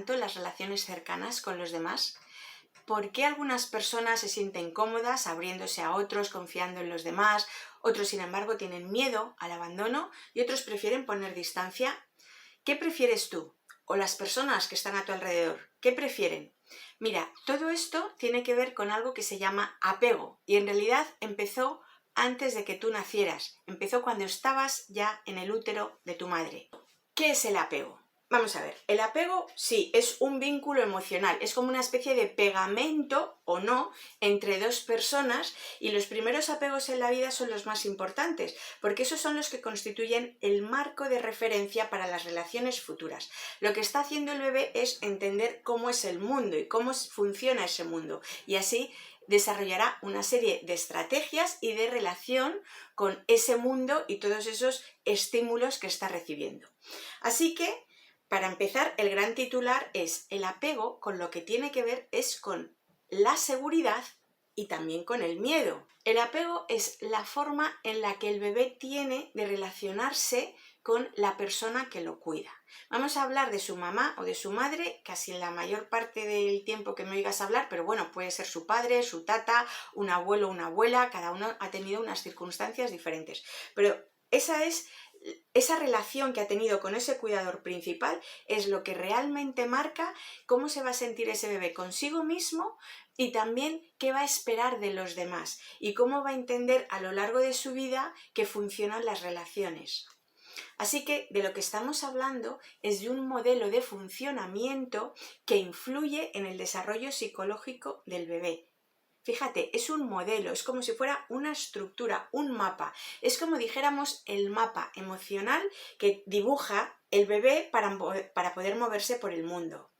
tanto las relaciones cercanas con los demás? ¿Por qué algunas personas se sienten cómodas abriéndose a otros, confiando en los demás? Otros, sin embargo, tienen miedo al abandono y otros prefieren poner distancia. ¿Qué prefieres tú? ¿O las personas que están a tu alrededor? ¿Qué prefieren? Mira, todo esto tiene que ver con algo que se llama apego y en realidad empezó antes de que tú nacieras. Empezó cuando estabas ya en el útero de tu madre. ¿Qué es el apego? Vamos a ver, el apego sí, es un vínculo emocional, es como una especie de pegamento o no entre dos personas y los primeros apegos en la vida son los más importantes, porque esos son los que constituyen el marco de referencia para las relaciones futuras. Lo que está haciendo el bebé es entender cómo es el mundo y cómo funciona ese mundo y así desarrollará una serie de estrategias y de relación con ese mundo y todos esos estímulos que está recibiendo. Así que, para empezar, el gran titular es el apego, con lo que tiene que ver es con la seguridad y también con el miedo. El apego es la forma en la que el bebé tiene de relacionarse con la persona que lo cuida. Vamos a hablar de su mamá o de su madre casi en la mayor parte del tiempo que me oigas hablar, pero bueno, puede ser su padre, su tata, un abuelo, una abuela, cada uno ha tenido unas circunstancias diferentes. Pero esa relación que ha tenido con ese cuidador principal es lo que realmente marca cómo se va a sentir ese bebé consigo mismo y también qué va a esperar de los demás y cómo va a entender a lo largo de su vida que funcionan las relaciones. Así que de lo que estamos hablando es de un modelo de funcionamiento que influye en el desarrollo psicológico del bebé. Fíjate, es un modelo, es como si fuera una estructura, un mapa. Es como dijéramos el mapa emocional que dibuja el bebé para poder moverse por el mundo.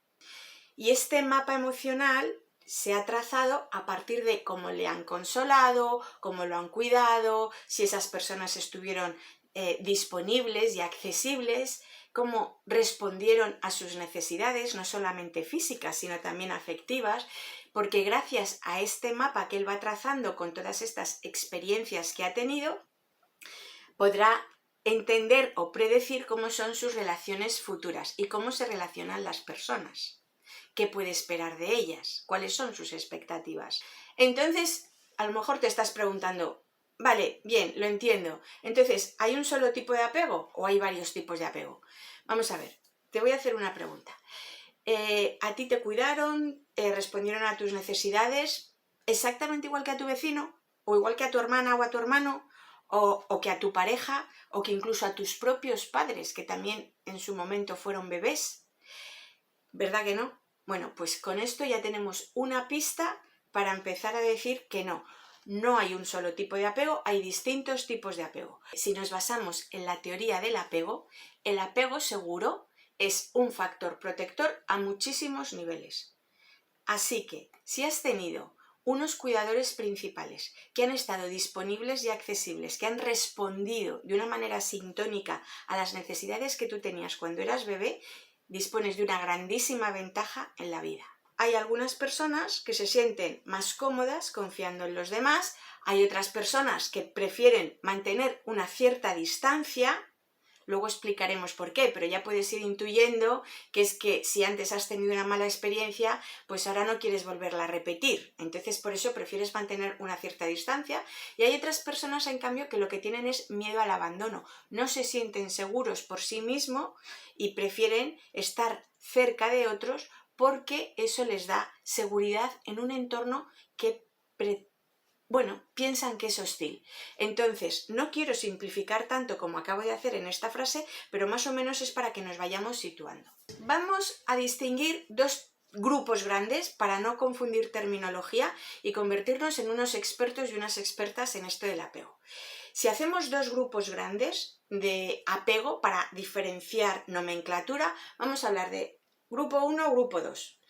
Y este mapa emocional se ha trazado a partir de cómo le han consolado, cómo lo han cuidado, si esas personas estuvieron disponibles y accesibles, cómo respondieron a sus necesidades, no solamente físicas, sino también afectivas, porque gracias a este mapa que él va trazando con todas estas experiencias que ha tenido, podrá entender o predecir cómo son sus relaciones futuras y cómo se relacionan las personas, qué puede esperar de ellas, cuáles son sus expectativas. Entonces, a lo mejor te estás preguntando, vale, bien, lo entiendo. Entonces, ¿hay un solo tipo de apego o hay varios tipos de apego? Vamos a ver, te voy a hacer una pregunta. ¿A ti te cuidaron, respondieron a tus necesidades exactamente igual que a tu vecino? ¿O igual que a tu hermana o a tu hermano? ¿O que a tu pareja? ¿O que incluso a tus propios padres, que también en su momento fueron bebés? ¿Verdad que no? Bueno, pues con esto ya tenemos una pista para empezar a decir que no. No hay un solo tipo de apego, hay distintos tipos de apego. Si nos basamos en la teoría del apego, el apego seguro es un factor protector a muchísimos niveles. Así que, si has tenido unos cuidadores principales que han estado disponibles y accesibles, que han respondido de una manera sintónica a las necesidades que tú tenías cuando eras bebé, dispones de una grandísima ventaja en la vida. Hay algunas personas que se sienten más cómodas confiando en los demás, hay otras personas que prefieren mantener una cierta distancia. Luego explicaremos por qué, pero ya puedes ir intuyendo que es que si antes has tenido una mala experiencia, pues ahora no quieres volverla a repetir. Entonces por eso prefieres mantener una cierta distancia. Y hay otras personas, en cambio, que lo que tienen es miedo al abandono. No se sienten seguros por sí mismos y prefieren estar cerca de otros porque eso les da seguridad en un entorno que piensan que es hostil. Entonces, no quiero simplificar tanto como acabo de hacer en esta frase, pero más o menos es para que nos vayamos situando. Vamos a distinguir dos grupos grandes para no confundir terminología y convertirnos en unos expertos y unas expertas en esto del apego. Si hacemos dos grupos grandes de apego para diferenciar nomenclatura, vamos a hablar de grupo 1 o grupo 2.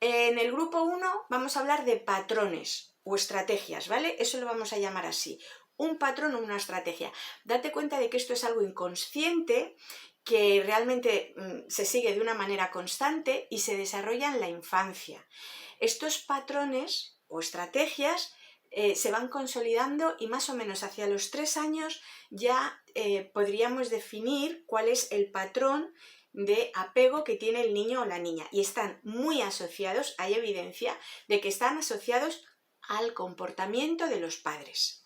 En el grupo 1 vamos a hablar de patrones o estrategias, ¿vale? Eso lo vamos a llamar así, un patrón o una estrategia. Date cuenta de que esto es algo inconsciente que realmente se sigue de una manera constante y se desarrolla en la infancia. Estos patrones o estrategias se van consolidando y más o menos hacia los 3 años ya podríamos definir cuál es el patrón de apego que tiene el niño o la niña y están muy asociados, hay evidencia de que están asociados al comportamiento de los padres.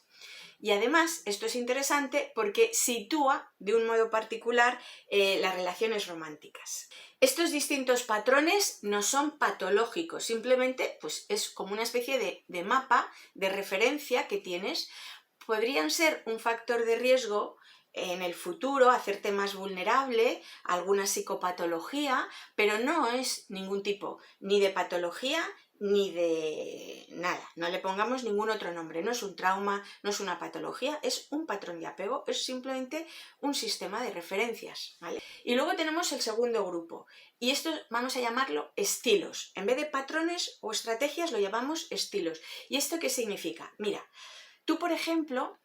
Y además, esto es interesante porque sitúa de un modo particular las relaciones románticas. Estos distintos patrones no son patológicos, simplemente pues, es como una especie de mapa, de referencia que tienes. Podrían ser un factor de riesgo en el futuro, hacerte más vulnerable a alguna psicopatología, pero no es ningún tipo ni de patología ni de nada, no le pongamos ningún otro nombre, no es un trauma, no es una patología, es un patrón de apego, es simplemente un sistema de referencias, ¿vale? Y luego tenemos el segundo grupo, y esto vamos a llamarlo estilos, en vez de patrones o estrategias lo llamamos estilos. ¿Y esto qué significa? Mira, tú por ejemplo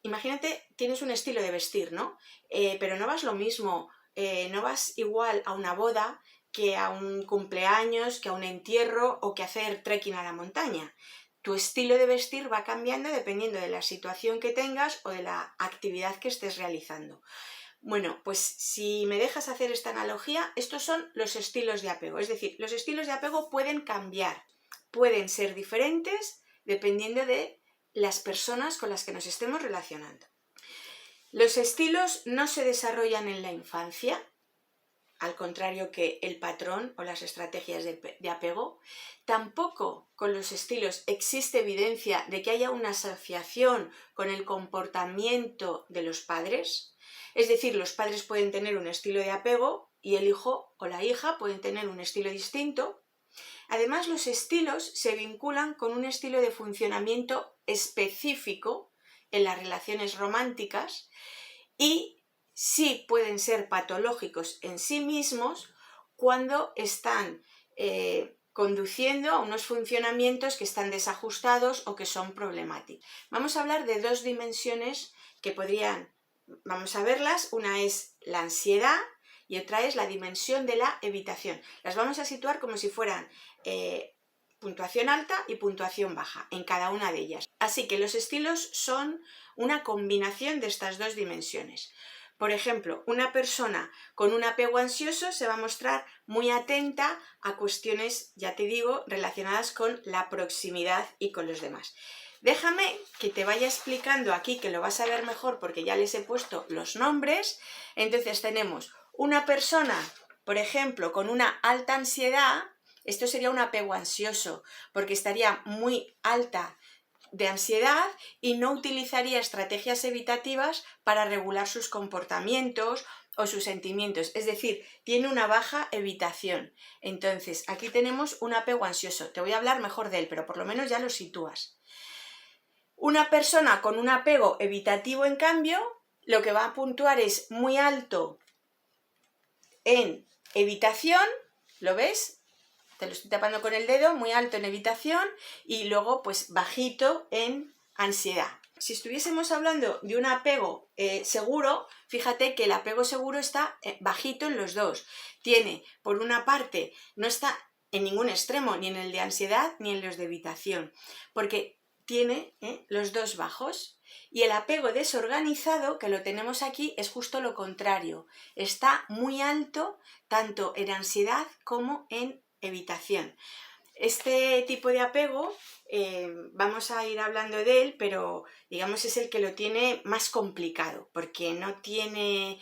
imagínate, tienes un estilo de vestir, ¿no? Pero no vas lo mismo, no vas igual a una boda que a un cumpleaños, que a un entierro o que hacer trekking a la montaña. Tu estilo de vestir va cambiando dependiendo de la situación que tengas o de la actividad que estés realizando. Bueno, pues si me dejas hacer esta analogía, estos son los estilos de apego. Es decir, los estilos de apego pueden cambiar, pueden ser diferentes dependiendo de las personas con las que nos estemos relacionando. Los estilos no se desarrollan en la infancia, al contrario que el patrón o las estrategias de apego. Tampoco con los estilos existe evidencia de que haya una asociación con el comportamiento de los padres. Es decir, los padres pueden tener un estilo de apego y el hijo o la hija pueden tener un estilo distinto. Además, los estilos se vinculan con un estilo de funcionamiento específico en las relaciones románticas y sí pueden ser patológicos en sí mismos cuando están conduciendo a unos funcionamientos que están desajustados o que son problemáticos. Vamos a hablar de dos dimensiones que vamos a verlas. Una es la ansiedad y otra es la dimensión de la evitación. Las vamos a situar como si fueran puntuación alta y puntuación baja en cada una de ellas. Así que los estilos son una combinación de estas dos dimensiones. Por ejemplo, una persona con un apego ansioso se va a mostrar muy atenta a cuestiones, ya te digo, relacionadas con la proximidad y con los demás. Déjame que te vaya explicando aquí, que lo vas a ver mejor porque ya les he puesto los nombres. Entonces tenemos una persona, por ejemplo, con una alta ansiedad. Esto sería un apego ansioso porque estaría muy alta de ansiedad y no utilizaría estrategias evitativas para regular sus comportamientos o sus sentimientos, es decir, tiene una baja evitación. Entonces, aquí tenemos un apego ansioso. Te voy a hablar mejor de él, pero por lo menos ya lo sitúas. Una persona con un apego evitativo, en cambio, lo que va a puntuar es muy alto en evitación, ¿lo ves? Te lo estoy tapando con el dedo, muy alto en evitación y luego pues bajito en ansiedad. Si estuviésemos hablando de un apego seguro, fíjate que el apego seguro está bajito en los dos. Tiene, por una parte, no está en ningún extremo, ni en el de ansiedad ni en los de evitación, porque tiene los dos bajos. Y el apego desorganizado, que lo tenemos aquí, es justo lo contrario. Está muy alto tanto en ansiedad como en evitación. Este tipo de apego, vamos a ir hablando de él, pero digamos es el que lo tiene más complicado, porque no tiene,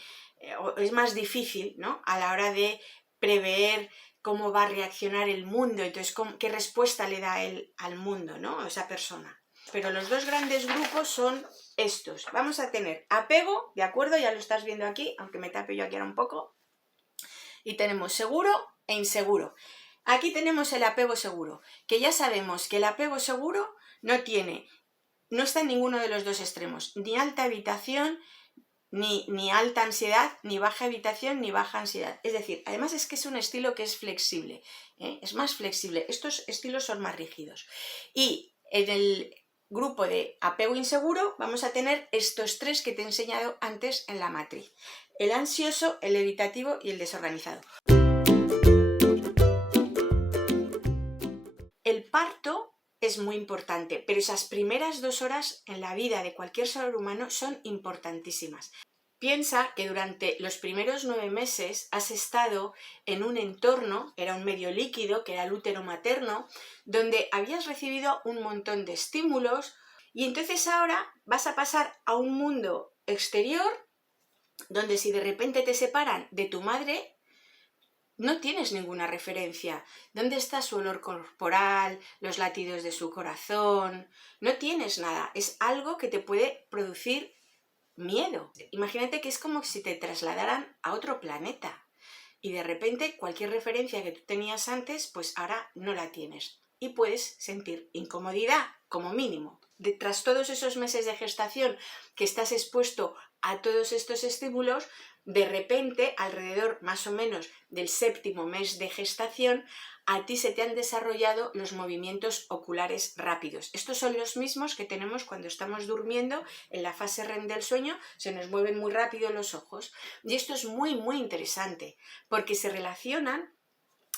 es más difícil, ¿no?, a la hora de prever cómo va a reaccionar el mundo, entonces qué respuesta le da él al mundo, ¿no?, a esa persona. Pero los dos grandes grupos son estos. Vamos a tener apego, ¿de acuerdo? Ya lo estás viendo aquí, aunque me tape yo aquí ahora un poco. Y tenemos seguro e inseguro. Aquí tenemos el apego seguro, que ya sabemos que el apego seguro no está en ninguno de los dos extremos, ni alta evitación, ni alta ansiedad, ni baja evitación, ni baja ansiedad. Es decir, además es que es un estilo que es flexible, es más flexible. Estos estilos son más rígidos. Y en el grupo de apego inseguro vamos a tener estos tres que te he enseñado antes en la matriz: el ansioso, el evitativo y el desorganizado. El parto es muy importante, pero esas primeras 2 horas en la vida de cualquier ser humano son importantísimas. Piensa que durante los primeros 9 meses has estado en un entorno, era un medio líquido, que era el útero materno, donde habías recibido un montón de estímulos y entonces ahora vas a pasar a un mundo exterior donde si de repente te separan de tu madre, no tienes ninguna referencia. ¿Dónde está su olor corporal, los latidos de su corazón? No tienes nada. Es algo que te puede producir miedo. Imagínate que es como si te trasladaran a otro planeta y de repente cualquier referencia que tú tenías antes, pues ahora no la tienes y puedes sentir incomodidad como mínimo. Tras todos esos meses de gestación que estás expuesto a todos estos estímulos, de repente, alrededor más o menos del 7º mes de gestación, a ti se te han desarrollado los movimientos oculares rápidos. Estos son los mismos que tenemos cuando estamos durmiendo, en la fase REM del sueño, se nos mueven muy rápido los ojos. Y esto es muy, muy interesante, porque se relacionan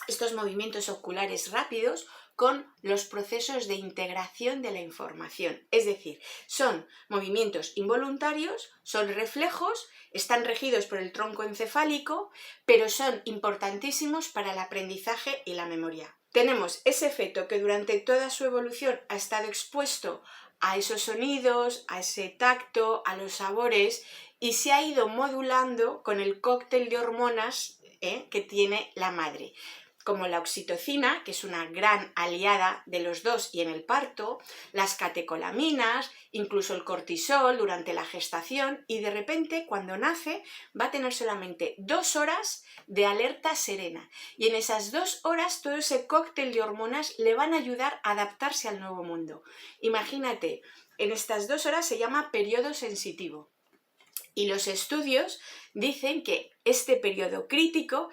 estos movimientos oculares rápidos con los procesos de integración de la información. Es decir, son movimientos involuntarios, son reflejos, están regidos por el tronco encefálico, pero son importantísimos para el aprendizaje y la memoria. Tenemos ese feto que durante toda su evolución ha estado expuesto a esos sonidos, a ese tacto, a los sabores y se ha ido modulando con el cóctel de hormonas que tiene la madre, como la oxitocina, que es una gran aliada de los dos y en el parto, las catecolaminas, incluso el cortisol durante la gestación, y de repente cuando nace va a tener solamente 2 horas de alerta serena y en esas 2 horas todo ese cóctel de hormonas le van a ayudar a adaptarse al nuevo mundo. Imagínate, en estas 2 horas se llama periodo sensitivo y los estudios dicen que este periodo crítico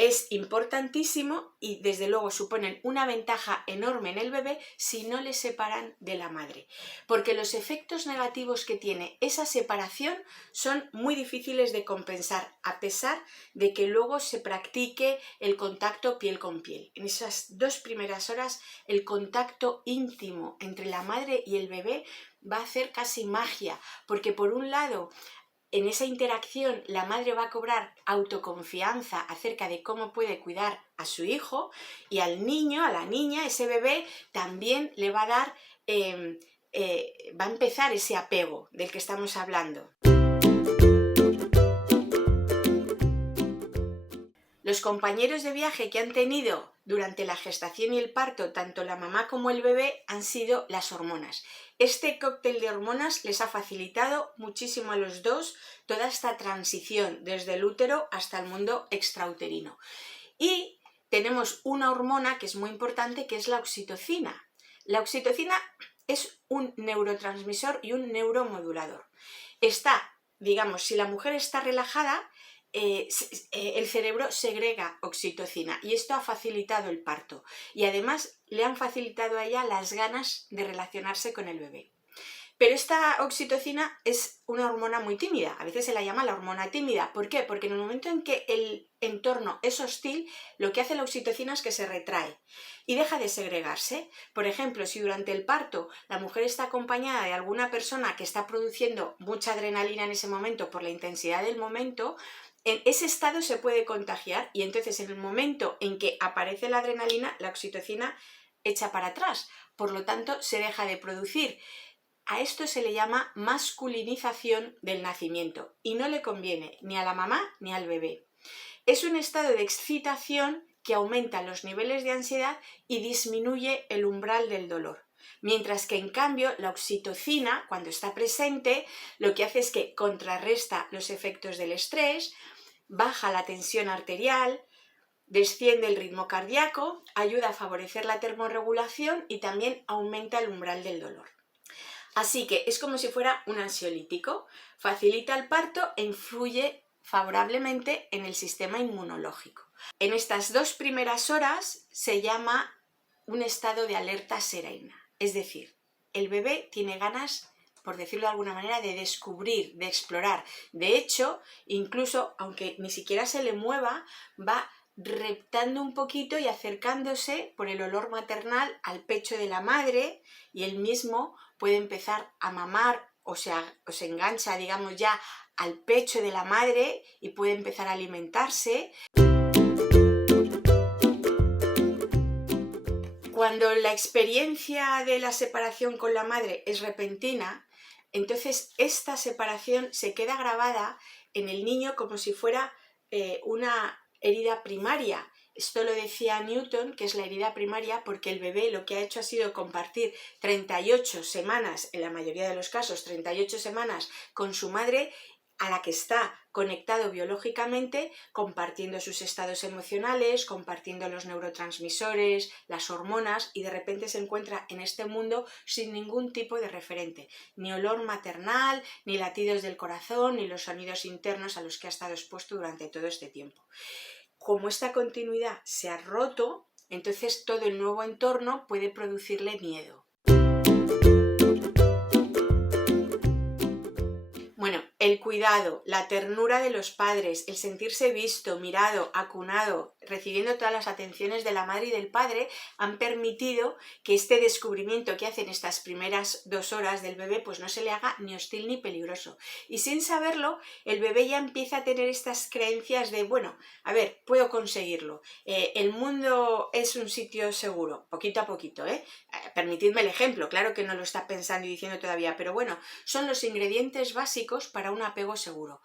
es importantísimo y desde luego suponen una ventaja enorme en el bebé si no le separan de la madre, porque los efectos negativos que tiene esa separación son muy difíciles de compensar, a pesar de que luego se practique el contacto piel con piel. En esas 2 primeras horas el contacto íntimo entre la madre y el bebé va a hacer casi magia, porque por un lado en esa interacción la madre va a cobrar autoconfianza acerca de cómo puede cuidar a su hijo y al niño, a la niña, ese bebé también le va a dar, va a empezar ese apego del que estamos hablando. Los compañeros de viaje que han tenido durante la gestación y el parto, tanto la mamá como el bebé, han sido las hormonas. Este cóctel de hormonas les ha facilitado muchísimo a los dos toda esta transición desde el útero hasta el mundo extrauterino. Y tenemos una hormona que es muy importante, que es la oxitocina. La oxitocina es un neurotransmisor y un neuromodulador. Digamos, si la mujer está relajada, el cerebro segrega oxitocina y esto ha facilitado el parto y además le han facilitado a ella las ganas de relacionarse con el bebé. Pero esta oxitocina es una hormona muy tímida, a veces se la llama la hormona tímida. ¿Por qué? Porque en el momento en que el entorno es hostil, lo que hace la oxitocina es que se retrae y deja de segregarse. Por ejemplo, si durante el parto la mujer está acompañada de alguna persona que está produciendo mucha adrenalina en ese momento por la intensidad del momento, en ese estado se puede contagiar y entonces en el momento en que aparece la adrenalina, la oxitocina echa para atrás, por lo tanto se deja de producir. A esto se le llama masculinización del nacimiento y no le conviene ni a la mamá ni al bebé. Es un estado de excitación que aumenta los niveles de ansiedad y disminuye el umbral del dolor. Mientras que en cambio la oxitocina, cuando está presente, lo que hace es que contrarresta los efectos del estrés, baja la tensión arterial, desciende el ritmo cardíaco, ayuda a favorecer la termorregulación y también aumenta el umbral del dolor. Así que es como si fuera un ansiolítico, facilita el parto e influye favorablemente en el sistema inmunológico. En estas 2 primeras horas se llama un estado de alerta serena, es decir, el bebé tiene ganas, por decirlo de alguna manera, de descubrir, de explorar. De hecho, incluso aunque ni siquiera se le mueva, va reptando un poquito y acercándose por el olor maternal al pecho de la madre y él mismo puede empezar a mamar o se engancha, digamos, ya al pecho de la madre y puede empezar a alimentarse. Cuando la experiencia de la separación con la madre es repentina, entonces esta separación se queda grabada en el niño como si fuera una herida primaria. Esto lo decía Newton, que es la herida primaria, porque el bebé lo que ha hecho ha sido compartir 38 semanas, en la mayoría de los casos 38 semanas, con su madre, a la que está conectado biológicamente, compartiendo sus estados emocionales, compartiendo los neurotransmisores, las hormonas, y de repente se encuentra en este mundo sin ningún tipo de referente, ni olor maternal, ni latidos del corazón, ni los sonidos internos a los que ha estado expuesto durante todo este tiempo. Como esta continuidad se ha roto, entonces todo el nuevo entorno puede producirle miedo. Bueno, el cuidado, la ternura de los padres, el sentirse visto, mirado, acunado, recibiendo todas las atenciones de la madre y del padre, han permitido que este descubrimiento que hacen estas primeras 2 horas del bebé pues no se le haga ni hostil ni peligroso. Y sin saberlo, el bebé ya empieza a tener estas creencias de, bueno, a ver, puedo conseguirlo, el mundo es un sitio seguro, poquito a poquito, permitidme el ejemplo, claro que no lo está pensando y diciendo todavía, pero bueno, son los ingredientes básicos para un apego seguro.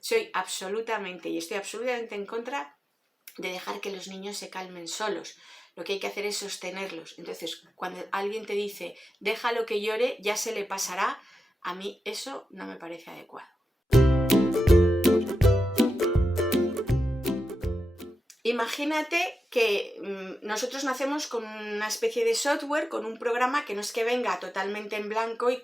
Soy absolutamente y estoy absolutamente en contra de dejar que los niños se calmen solos. Lo que hay que hacer es sostenerlos. Entonces, cuando alguien te dice, déjalo que llore, ya se le pasará, a mí eso no me parece adecuado. Imagínate que nosotros nacemos con una especie de software, con un programa que no es que venga totalmente en blanco y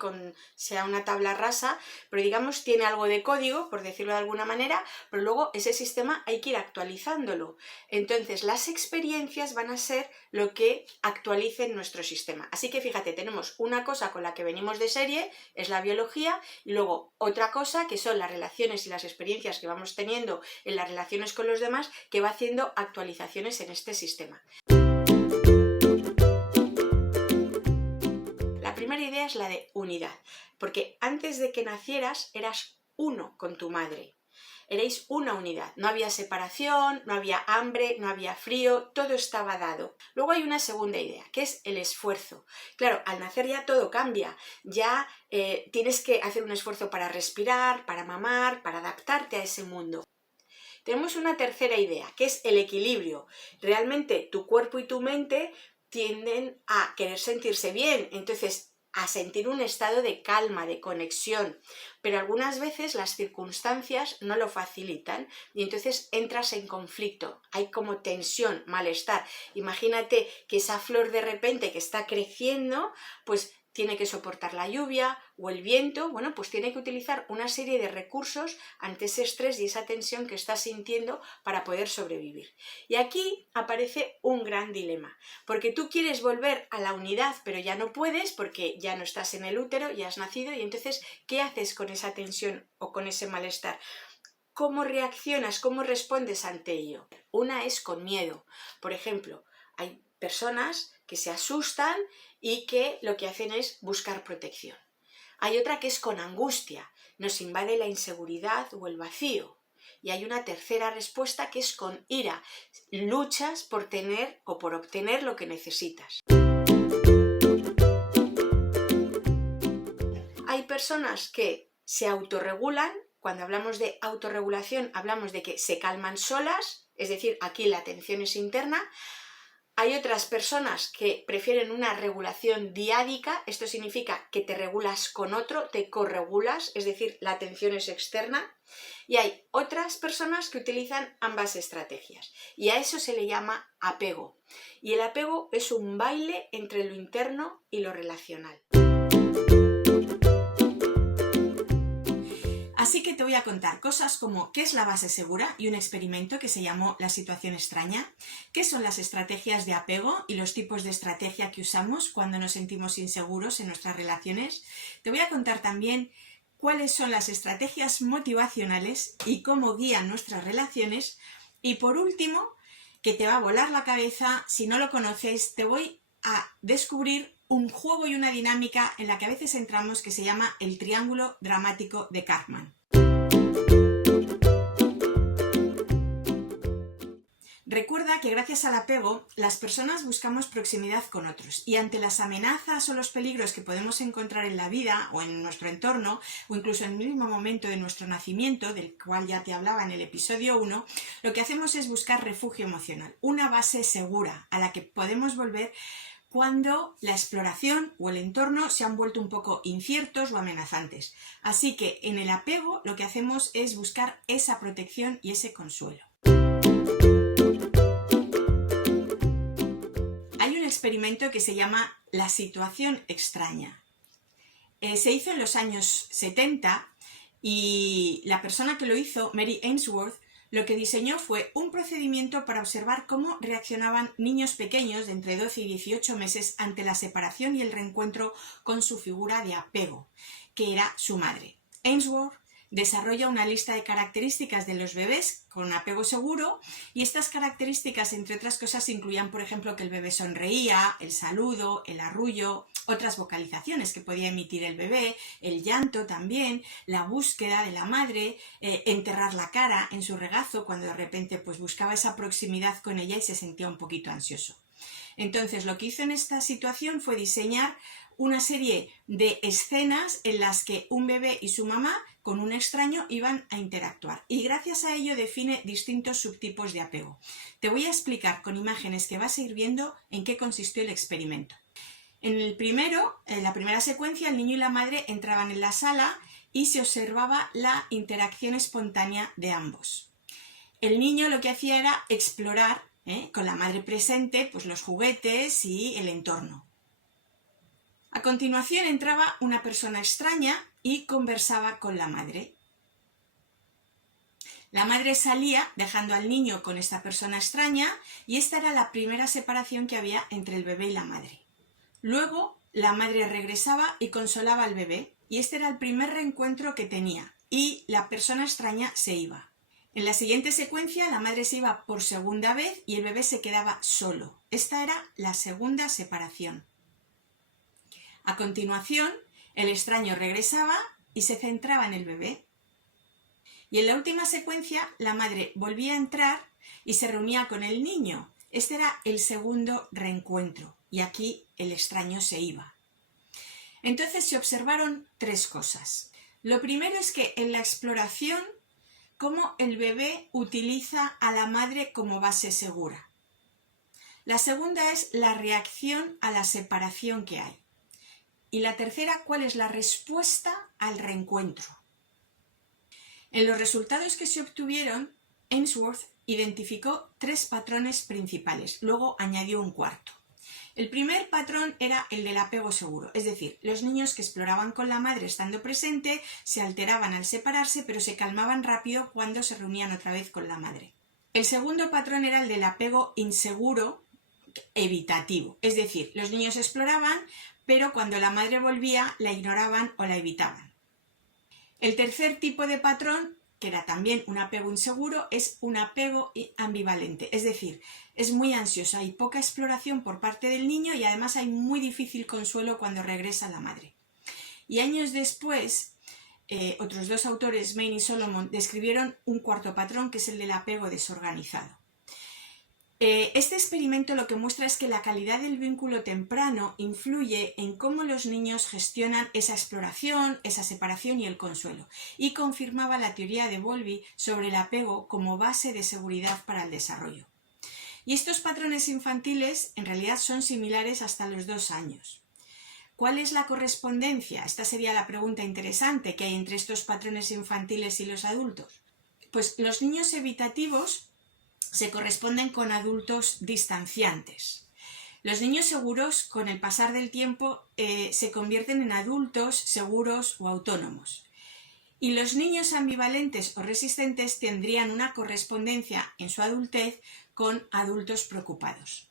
sea una tabla rasa, pero digamos tiene algo de código, por decirlo de alguna manera, pero luego ese sistema hay que ir actualizándolo. Entonces las experiencias van a ser lo que actualicen nuestro sistema. Así que fíjate, tenemos una cosa con la que venimos de serie, es la biología, y luego otra cosa que son las relaciones y las experiencias que vamos teniendo en las relaciones con los demás, que va haciendo actualizaciones en este sistema. La primera idea es la de unidad, porque antes de que nacieras eras uno con tu madre. Erais una unidad, no había separación, no había hambre, no había frío, todo estaba dado. Luego hay una segunda idea, que es el esfuerzo. Claro, al nacer ya todo cambia, ya tienes que hacer un esfuerzo para respirar, para mamar, para adaptarte a ese mundo. Tenemos una tercera idea, que es el equilibrio. Realmente tu cuerpo y tu mente tienden a querer sentirse bien, entonces a sentir un estado de calma, de conexión, pero algunas veces las circunstancias no lo facilitan y entonces entras en conflicto, hay como tensión, malestar. Imagínate que esa flor de repente que está creciendo, pues tiene que soportar la lluvia o el viento, bueno, pues tiene que utilizar una serie de recursos ante ese estrés y esa tensión que está sintiendo para poder sobrevivir. Y aquí aparece un gran dilema, porque tú quieres volver a la unidad, pero ya no puedes porque ya no estás en el útero, ya has nacido, y entonces, ¿qué haces con esa tensión o con ese malestar? ¿Cómo reaccionas? ¿Cómo respondes ante ello? Una es con miedo. Por ejemplo, hay personas que se asustan y que lo que hacen es buscar protección. Hay otra que es con angustia, nos invade la inseguridad o el vacío. Y hay una tercera respuesta que es con ira, luchas por tener o por obtener lo que necesitas. Hay personas que se autorregulan. Cuando hablamos de autorregulación hablamos de que se calman solas, es decir, aquí la atención es interna. Hay otras personas que prefieren una regulación diádica, esto significa que te regulas con otro, te corregulas, es decir, la atención es externa. Y hay otras personas que utilizan ambas estrategias y a eso se le llama apego. Y el apego es un baile entre lo interno y lo relacional. Así que te voy a contar cosas como qué es la base segura y un experimento que se llamó la situación extraña, qué son las estrategias de apego y los tipos de estrategia que usamos cuando nos sentimos inseguros en nuestras relaciones. Te voy a contar también cuáles son las estrategias motivacionales y cómo guían nuestras relaciones. Y por último, que te va a volar la cabeza, si no lo conoces, te voy a descubrir un juego y una dinámica en la que a veces entramos que se llama el triángulo dramático de Karpman. Recuerda que gracias al apego, las personas buscamos proximidad con otros y ante las amenazas o los peligros que podemos encontrar en la vida o en nuestro entorno o incluso en el mismo momento de nuestro nacimiento, del cual ya te hablaba en el episodio 1, lo que hacemos es buscar refugio emocional, una base segura a la que podemos volver cuando la exploración o el entorno se han vuelto un poco inciertos o amenazantes. Así que en el apego lo que hacemos es buscar esa protección y ese consuelo. Hay un experimento que se llama la situación extraña. Se hizo en los años 70 y la persona que lo hizo, Mary Ainsworth, lo que diseñó fue un procedimiento para observar cómo reaccionaban niños pequeños de entre 12 y 18 meses ante la separación y el reencuentro con su figura de apego, que era su madre. Ainsworth desarrolla una lista de características de los bebés con apego seguro y estas características, entre otras cosas, incluían, por ejemplo, que el bebé sonreía, el saludo, el arrullo, otras vocalizaciones que podía emitir el bebé, el llanto también, la búsqueda de la madre, enterrar la cara en su regazo cuando de repente pues buscaba esa proximidad con ella y se sentía un poquito ansioso. Entonces, lo que hizo en esta situación fue diseñar una serie de escenas en las que un bebé y su mamá con un extraño iban a interactuar y gracias a ello define distintos subtipos de apego. Te voy a explicar con imágenes que vas a ir viendo en qué consistió el experimento. En la primera secuencia, el niño y la madre entraban en la sala y se observaba la interacción espontánea de ambos. El niño lo que hacía era explorar, con la madre presente, pues los juguetes y el entorno. A continuación entraba una persona extraña y conversaba con la madre. La madre salía dejando al niño con esta persona extraña y esta era la primera separación que había entre el bebé y la madre. Luego la madre regresaba y consolaba al bebé y este era el primer reencuentro que tenía y la persona extraña se iba. En la siguiente secuencia la madre se iba por segunda vez y el bebé se quedaba solo. Esta era la segunda separación. A continuación, el extraño regresaba y se centraba en el bebé. Y en la última secuencia, la madre volvía a entrar y se reunía con el niño. Este era el segundo reencuentro y aquí el extraño se iba. Entonces se observaron tres cosas. Lo primero es que en la exploración, cómo el bebé utiliza a la madre como base segura. La segunda es la reacción a la separación que hay. Y la tercera, ¿cuál es la respuesta al reencuentro? En los resultados que se obtuvieron, Ainsworth identificó tres patrones principales, luego añadió un cuarto. El primer patrón era el del apego seguro, es decir, los niños que exploraban con la madre estando presente se alteraban al separarse, pero se calmaban rápido cuando se reunían otra vez con la madre. El segundo patrón era el del apego inseguro evitativo, es decir, los niños exploraban, pero cuando la madre volvía la ignoraban o la evitaban. El tercer tipo de patrón, que era también un apego inseguro, es un apego ambivalente, es decir, es muy ansioso, hay poca exploración por parte del niño y además hay muy difícil consuelo cuando regresa la madre. Y años después, otros dos autores, Main y Solomon, describieron un cuarto patrón que es el del apego desorganizado. Este experimento lo que muestra es que la calidad del vínculo temprano influye en cómo los niños gestionan esa exploración, esa separación y el consuelo, y confirmaba la teoría de Bowlby sobre el apego como base de seguridad para el desarrollo. Y estos patrones infantiles en realidad son similares hasta los 2 años. ¿Cuál es la correspondencia? Esta sería la pregunta interesante que hay entre estos patrones infantiles y los adultos. Pues los niños evitativos se corresponden con adultos distanciantes. Los niños seguros, con el pasar del tiempo, se convierten en adultos seguros o autónomos. Y los niños ambivalentes o resistentes tendrían una correspondencia en su adultez con adultos preocupados.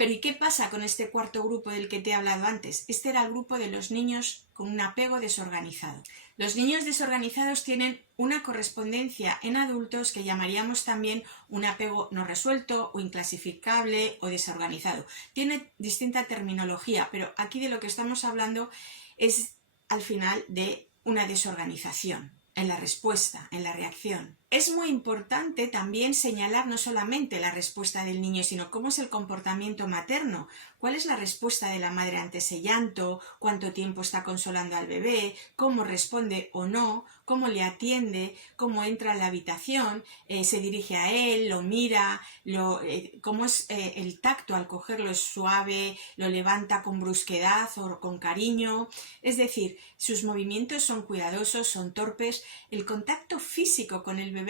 Pero ¿y qué pasa con este cuarto grupo del que te he hablado antes? Este era el grupo de los niños con un apego desorganizado. Los niños desorganizados tienen una correspondencia en adultos que llamaríamos también un apego no resuelto o inclasificable o desorganizado. Tiene distinta terminología, pero aquí de lo que estamos hablando es al final de una desorganización en la respuesta, en la reacción. Es muy importante también señalar no solamente la respuesta del niño, sino cómo es el comportamiento materno, cuál es la respuesta de la madre ante ese llanto, cuánto tiempo está consolando al bebé, cómo responde o no, cómo le atiende, cómo entra a la habitación, se dirige a él, lo mira, cómo es el tacto al cogerlo, es suave, lo levanta con brusquedad o con cariño. Es decir, sus movimientos son cuidadosos, son torpes. El contacto físico con el bebé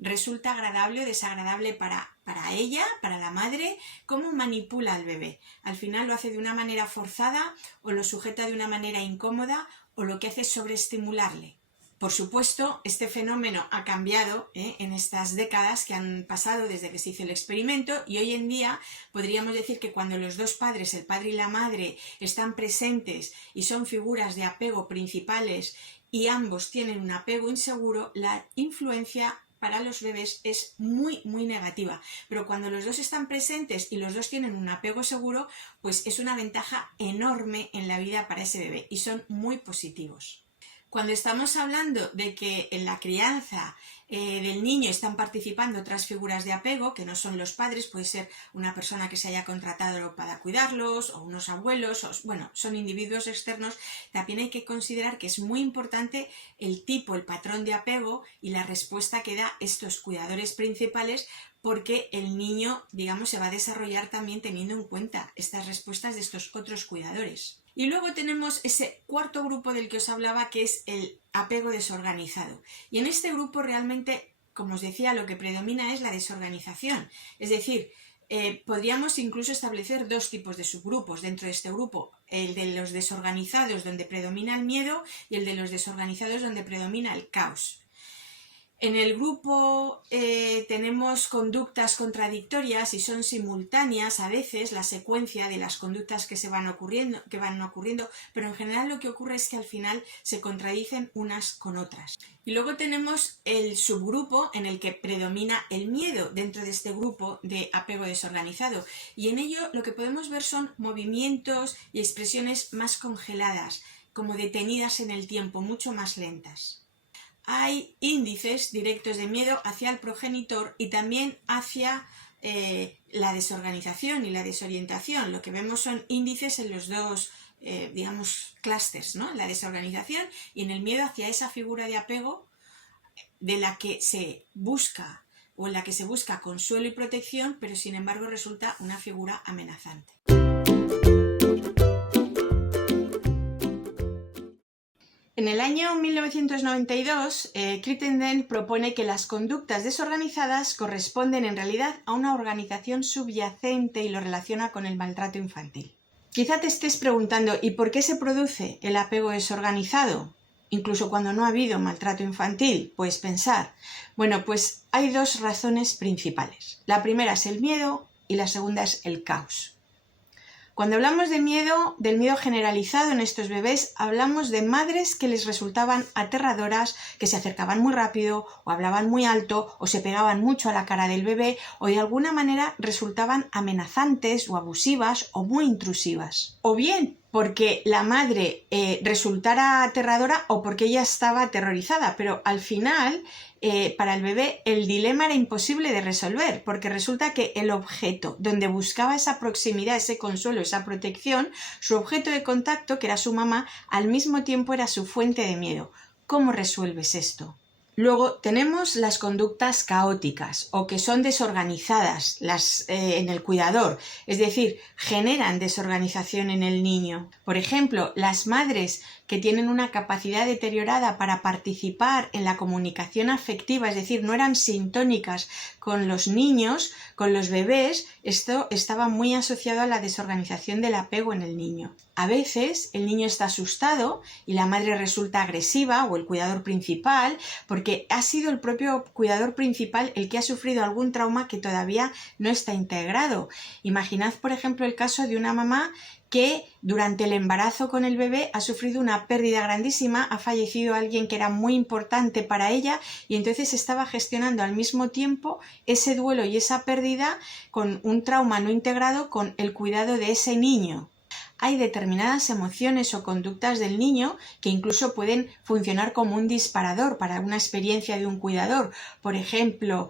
resulta agradable o desagradable para ella, para la madre, cómo manipula al bebé. Al final lo hace de una manera forzada o lo sujeta de una manera incómoda o lo que hace es sobreestimularle. Por supuesto, este fenómeno ha cambiado en estas décadas que han pasado desde que se hizo el experimento y hoy en día podríamos decir que cuando los dos padres, el padre y la madre, están presentes y son figuras de apego principales y ambos tienen un apego inseguro, la influencia para los bebés es muy negativa, pero cuando los dos están presentes y los dos tienen un apego seguro, pues es una ventaja enorme en la vida para ese bebé y son muy positivos. Cuando estamos hablando de que en la crianza del niño están participando otras figuras de apego, que no son los padres, puede ser una persona que se haya contratado para cuidarlos, o unos abuelos, bueno, son individuos externos, también hay que considerar que es muy importante el tipo, el patrón de apego y la respuesta que da estos cuidadores principales, porque el niño, digamos, se va a desarrollar también teniendo en cuenta estas respuestas de estos otros cuidadores. Y luego tenemos ese cuarto grupo del que os hablaba, que es el apego desorganizado. Y en este grupo realmente, como os decía, lo que predomina es la desorganización. Es decir, podríamos incluso establecer dos tipos de subgrupos dentro de este grupo. El de los desorganizados, donde predomina el miedo, y el de los desorganizados, donde predomina el caos. En el grupo tenemos conductas contradictorias y son simultáneas a veces la secuencia de las conductas que van ocurriendo, pero en general lo que ocurre es que al final se contradicen unas con otras. Y luego tenemos el subgrupo en el que predomina el miedo dentro de este grupo de apego desorganizado, y en ello lo que podemos ver son movimientos y expresiones más congeladas, como detenidas en el tiempo, mucho más lentas. Hay índices directos de miedo hacia el progenitor y también hacia la desorganización y la desorientación. Lo que vemos son índices en los dos, digamos, clústeres, ¿no? La desorganización y en el miedo hacia esa figura de apego de la que se busca o en la que se busca consuelo y protección, pero sin embargo resulta una figura amenazante. En el año 1992, Crittenden propone que las conductas desorganizadas corresponden en realidad a una organización subyacente y lo relaciona con el maltrato infantil. Quizá te estés preguntando, ¿y por qué se produce el apego desorganizado? Incluso cuando no ha habido maltrato infantil, puedes pensar. Bueno, pues hay dos razones principales. La primera es el miedo y la segunda es el caos. Cuando hablamos de miedo, del miedo generalizado en estos bebés, hablamos de madres que les resultaban aterradoras, que se acercaban muy rápido, o hablaban muy alto, o se pegaban mucho a la cara del bebé, o de alguna manera resultaban amenazantes o abusivas o muy intrusivas. O bien porque la madre resultara aterradora o porque ella estaba aterrorizada, pero al final para el bebé el dilema era imposible de resolver, porque resulta que el objeto donde buscaba esa proximidad, ese consuelo, esa protección, su objeto de contacto, que era su mamá, al mismo tiempo era su fuente de miedo. ¿Cómo resuelves esto? Luego tenemos las conductas caóticas o que son desorganizadas en el cuidador, es decir, generan desorganización en el niño. Por ejemplo, las madres que tienen una capacidad deteriorada para participar en la comunicación afectiva, es decir, no eran sintónicas con los niños, con los bebés, esto estaba muy asociado a la desorganización del apego en el niño. A veces el niño está asustado y la madre resulta agresiva o el cuidador principal porque ha sido el propio cuidador principal el que ha sufrido algún trauma que todavía no está integrado. Imaginad, por ejemplo, el caso de una mamá que durante el embarazo con el bebé ha sufrido una pérdida grandísima, ha fallecido alguien que era muy importante para ella y entonces estaba gestionando al mismo tiempo ese duelo y esa pérdida con un trauma no integrado con el cuidado de ese niño. Hay determinadas emociones o conductas del niño que incluso pueden funcionar como un disparador para una experiencia de un cuidador. Por ejemplo,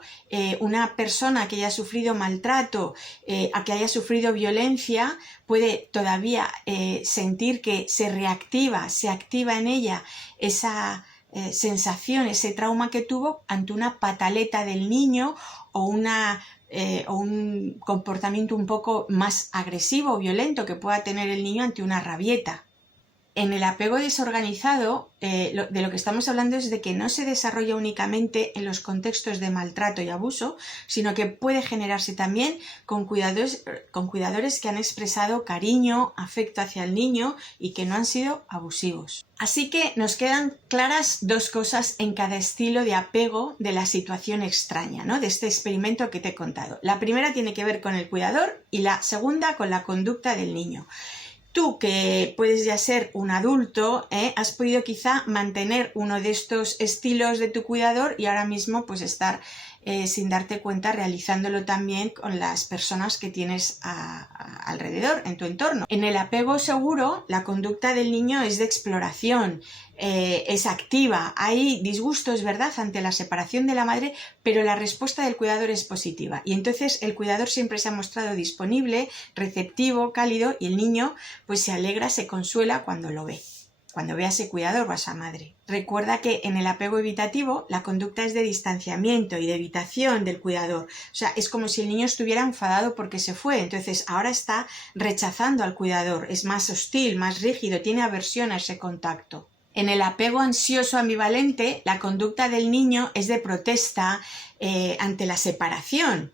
una persona que haya sufrido maltrato, que haya sufrido violencia, puede todavía sentir que se activa en ella esa sensación, ese trauma que tuvo ante una pataleta del niño o un comportamiento un poco más agresivo o violento que pueda tener el niño ante una rabieta. En el apego desorganizado, de lo que estamos hablando es de que no se desarrolla únicamente en los contextos de maltrato y abuso, sino que puede generarse también con cuidadores que han expresado cariño, afecto hacia el niño y que no han sido abusivos. Así que nos quedan claras dos cosas en cada estilo de apego de la situación extraña, ¿no? De este experimento que te he contado. La primera tiene que ver con el cuidador y la segunda con la conducta del niño. Tú, que puedes ya ser un adulto, has podido quizá mantener uno de estos estilos de tu cuidador y ahora mismo pues estar sin darte cuenta realizándolo también con las personas que tienes alrededor, en tu entorno. En el apego seguro, la conducta del niño es de exploración, es activa, hay disgustos, ¿verdad?, ante la separación de la madre, pero la respuesta del cuidador es positiva y entonces el cuidador siempre se ha mostrado disponible, receptivo, cálido y el niño pues se alegra, se consuela cuando lo ve. Cuando ve a ese cuidador o a esa madre. Recuerda que en el apego evitativo la conducta es de distanciamiento y de evitación del cuidador. O sea, es como si el niño estuviera enfadado porque se fue. Entonces ahora está rechazando al cuidador. Es más hostil, más rígido, tiene aversión a ese contacto. En el apego ansioso ambivalente, la conducta del niño es de protesta ante la separación.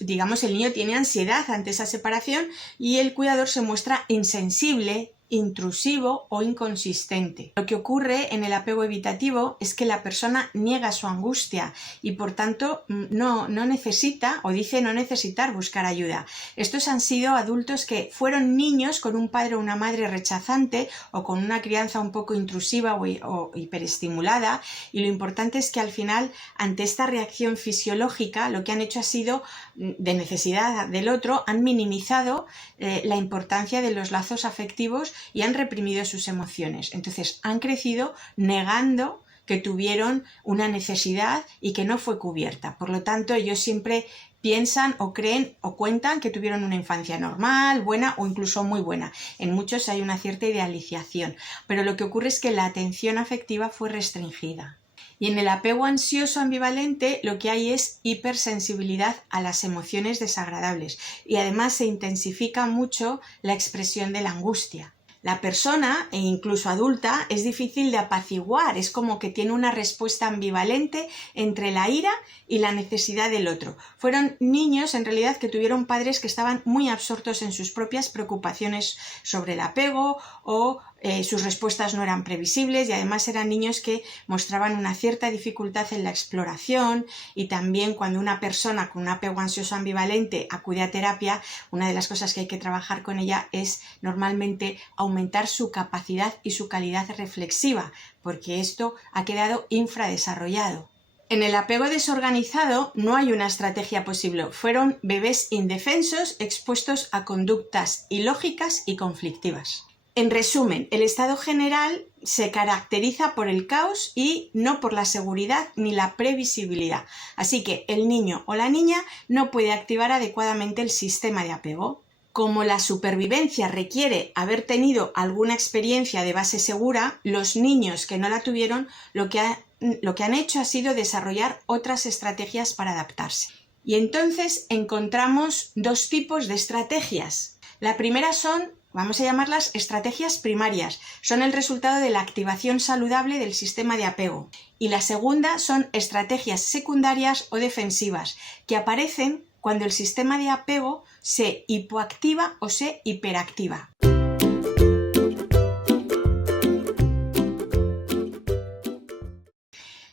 Digamos, el niño tiene ansiedad ante esa separación y el cuidador se muestra insensible, intrusivo o inconsistente. Lo que ocurre en el apego evitativo es que la persona niega su angustia y por tanto no necesita o dice no necesitar buscar ayuda. Estos han sido adultos que fueron niños con un padre o una madre rechazante o con una crianza un poco intrusiva o hiperestimulada y lo importante es que al final ante esta reacción fisiológica lo que han hecho ha sido de necesidad del otro, han minimizado la importancia de los lazos afectivos y han reprimido sus emociones. Entonces han crecido negando que tuvieron una necesidad y que no fue cubierta. Por lo tanto, ellos siempre piensan o creen o cuentan que tuvieron una infancia normal, buena o incluso muy buena. En muchos hay una cierta idealización, pero lo que ocurre es que la atención afectiva fue restringida. Y en el apego ansioso ambivalente lo que hay es hipersensibilidad a las emociones desagradables y además se intensifica mucho la expresión de la angustia. La persona, e incluso adulta, es difícil de apaciguar, es como que tiene una respuesta ambivalente entre la ira y la necesidad del otro. Fueron niños, en realidad, que tuvieron padres que estaban muy absortos en sus propias preocupaciones sobre el apego o sus respuestas no eran previsibles y además eran niños que mostraban una cierta dificultad en la exploración y también cuando una persona con un apego ansioso ambivalente acude a terapia, una de las cosas que hay que trabajar con ella es normalmente aumentar su capacidad y su calidad reflexiva, porque esto ha quedado infradesarrollado. En el apego desorganizado no hay una estrategia posible. Fueron bebés indefensos expuestos a conductas ilógicas y conflictivas. En resumen, el estado general se caracteriza por el caos y no por la seguridad ni la previsibilidad. Así que el niño o la niña no puede activar adecuadamente el sistema de apego. Como la supervivencia requiere haber tenido alguna experiencia de base segura, los niños que no la tuvieron lo que han hecho ha sido desarrollar otras estrategias para adaptarse. Y entonces encontramos dos tipos de estrategias. La primera son Vamos a llamarlas estrategias primarias. Son el resultado de la activación saludable del sistema de apego. Y la segunda son estrategias secundarias o defensivas, que aparecen cuando el sistema de apego se hipoactiva o se hiperactiva.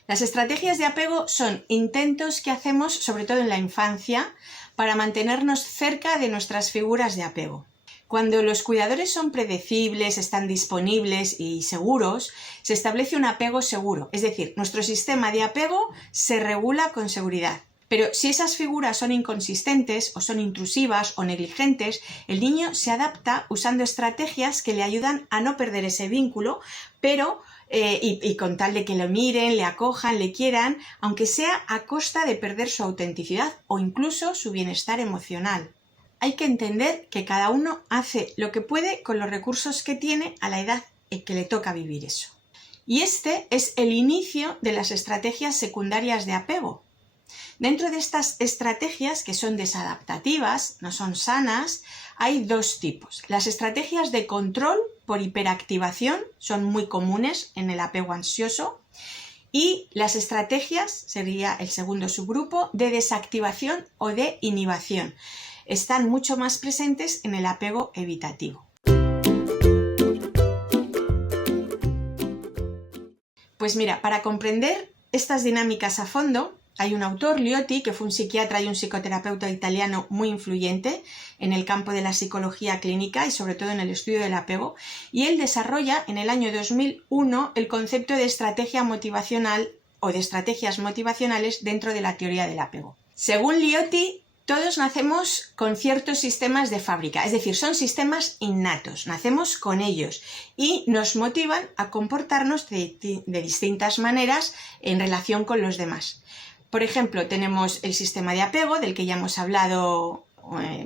Las estrategias de apego son intentos que hacemos, sobre todo en la infancia, para mantenernos cerca de nuestras figuras de apego. Cuando los cuidadores son predecibles, están disponibles y seguros, se establece un apego seguro, es decir, nuestro sistema de apego se regula con seguridad. Pero si esas figuras son inconsistentes o son intrusivas o negligentes, el niño se adapta usando estrategias que le ayudan a no perder ese vínculo, pero y con tal de que lo miren, le acojan, le quieran, aunque sea a costa de perder su autenticidad o incluso su bienestar emocional. Hay que entender que cada uno hace lo que puede con los recursos que tiene a la edad en que le toca vivir eso. Y este es el inicio de las estrategias secundarias de apego. Dentro de estas estrategias, que son desadaptativas, no son sanas, hay dos tipos. Las estrategias de control por hiperactivación son muy comunes en el apego ansioso, y las estrategias, sería el segundo subgrupo, de desactivación o de inhibición. Están mucho más presentes en el apego evitativo. Pues mira, para comprender estas dinámicas a fondo, hay un autor, Liotti, que fue un psiquiatra y un psicoterapeuta italiano muy influyente en el campo de la psicología clínica y sobre todo en el estudio del apego, y él desarrolla en el año 2001 el concepto de estrategia motivacional o de estrategias motivacionales dentro de la teoría del apego. Según Liotti, todos nacemos con ciertos sistemas de fábrica, es decir, son sistemas innatos, nacemos con ellos y nos motivan a comportarnos de distintas maneras en relación con los demás. Por ejemplo, tenemos el sistema de apego, del que ya hemos hablado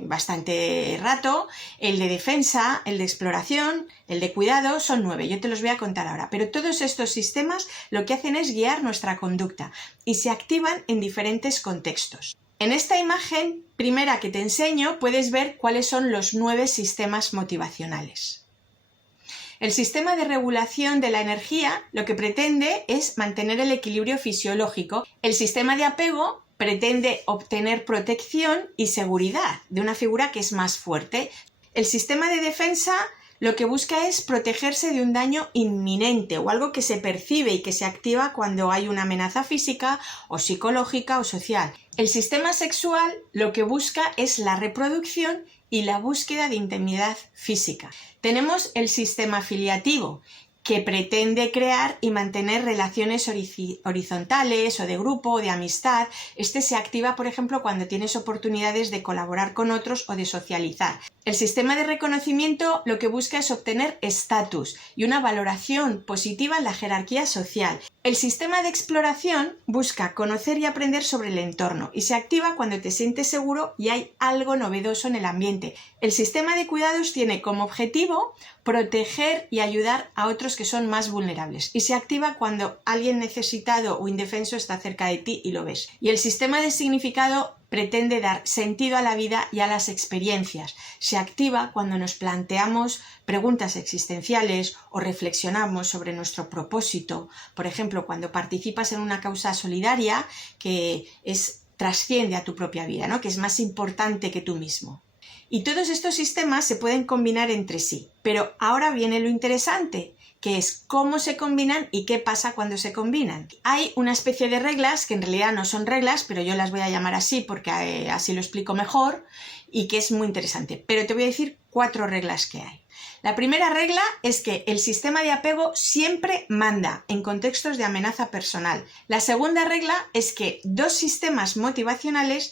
bastante rato, el de defensa, el de exploración, el de cuidado, son 9, yo te los voy a contar ahora, pero todos estos sistemas lo que hacen es guiar nuestra conducta y se activan en diferentes contextos. En esta imagen primera que te enseño puedes ver cuáles son los 9 sistemas motivacionales. El sistema de regulación de la energía lo que pretende es mantener el equilibrio fisiológico. El sistema de apego pretende obtener protección y seguridad de una figura que es más fuerte. El sistema de defensa lo que busca es protegerse de un daño inminente o algo que se percibe y que se activa cuando hay una amenaza física o psicológica o social. El sistema sexual lo que busca es la reproducción y la búsqueda de intimidad física. Tenemos el sistema afiliativo, que pretende crear y mantener relaciones horizontales o de grupo o de amistad. Este se activa, por ejemplo, cuando tienes oportunidades de colaborar con otros o de socializar. El sistema de reconocimiento lo que busca es obtener estatus y una valoración positiva en la jerarquía social. El sistema de exploración busca conocer y aprender sobre el entorno y se activa cuando te sientes seguro y hay algo novedoso en el ambiente. El sistema de cuidados tiene como objetivo proteger y ayudar a otros que son más vulnerables y se activa cuando alguien necesitado o indefenso está cerca de ti y lo ves. Y el sistema de significado pretende dar sentido a la vida y a las experiencias. Se activa cuando nos planteamos preguntas existenciales o reflexionamos sobre nuestro propósito. Por ejemplo, cuando participas en una causa solidaria que trasciende a tu propia vida, ¿no? Que es más importante que tú mismo. Y todos estos sistemas se pueden combinar entre sí. Pero ahora viene lo interesante, que es cómo se combinan y qué pasa cuando se combinan. Hay una especie de reglas, que en realidad no son reglas, pero yo las voy a llamar así porque así lo explico mejor y que es muy interesante. Pero te voy a decir 4 reglas que hay. La primera regla es que el sistema de apego siempre manda en contextos de amenaza personal. La segunda regla es que 2 sistemas motivacionales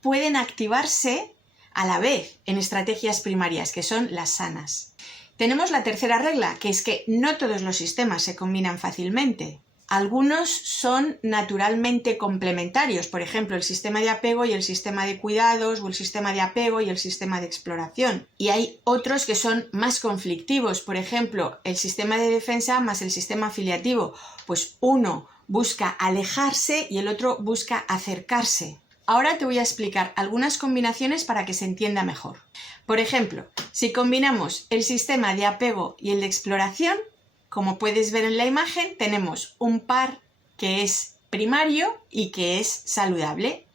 pueden activarse a la vez en estrategias primarias, que son las sanas. Tenemos la tercera regla, que es que no todos los sistemas se combinan fácilmente. Algunos son naturalmente complementarios, por ejemplo, el sistema de apego y el sistema de cuidados, o el sistema de apego y el sistema de exploración. Y hay otros que son más conflictivos, por ejemplo, el sistema de defensa más el sistema afiliativo. Pues uno busca alejarse y el otro busca acercarse. Ahora te voy a explicar algunas combinaciones para que se entienda mejor. Por ejemplo, si combinamos el sistema de apego y el de exploración, como puedes ver en la imagen, tenemos un par que es primario y que es saludable.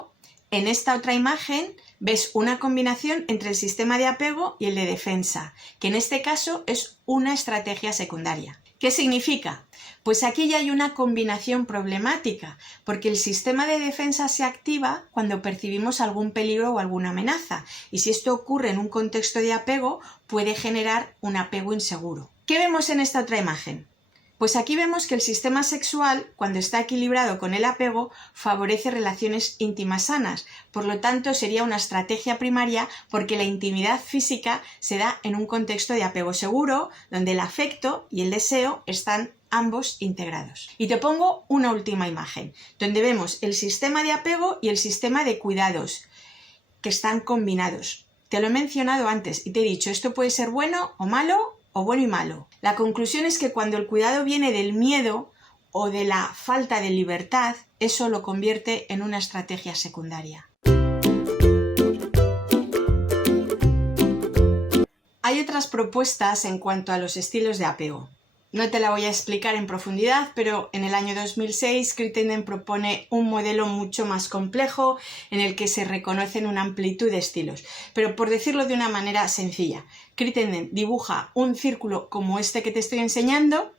En esta otra imagen ves una combinación entre el sistema de apego y el de defensa, que en este caso es una estrategia secundaria. ¿Qué significa? Pues aquí ya hay una combinación problemática, porque el sistema de defensa se activa cuando percibimos algún peligro o alguna amenaza, y si esto ocurre en un contexto de apego, puede generar un apego inseguro. ¿Qué vemos en esta otra imagen? Pues aquí vemos que el sistema sexual, cuando está equilibrado con el apego, favorece relaciones íntimas sanas. Por lo tanto, sería una estrategia primaria porque la intimidad física se da en un contexto de apego seguro, donde el afecto y el deseo están ambos integrados. Y te pongo una última imagen, donde vemos el sistema de apego y el sistema de cuidados, que están combinados. Te lo he mencionado antes y te he dicho, esto puede ser bueno o malo, o bueno y malo. La conclusión es que cuando el cuidado viene del miedo o de la falta de libertad, eso lo convierte en una estrategia secundaria. Hay otras propuestas en cuanto a los estilos de apego. No te la voy a explicar en profundidad, pero en el año 2006 Crittenden propone un modelo mucho más complejo en el que se reconocen una amplitud de estilos. Pero por decirlo de una manera sencilla, Crittenden dibuja un círculo como este que te estoy enseñando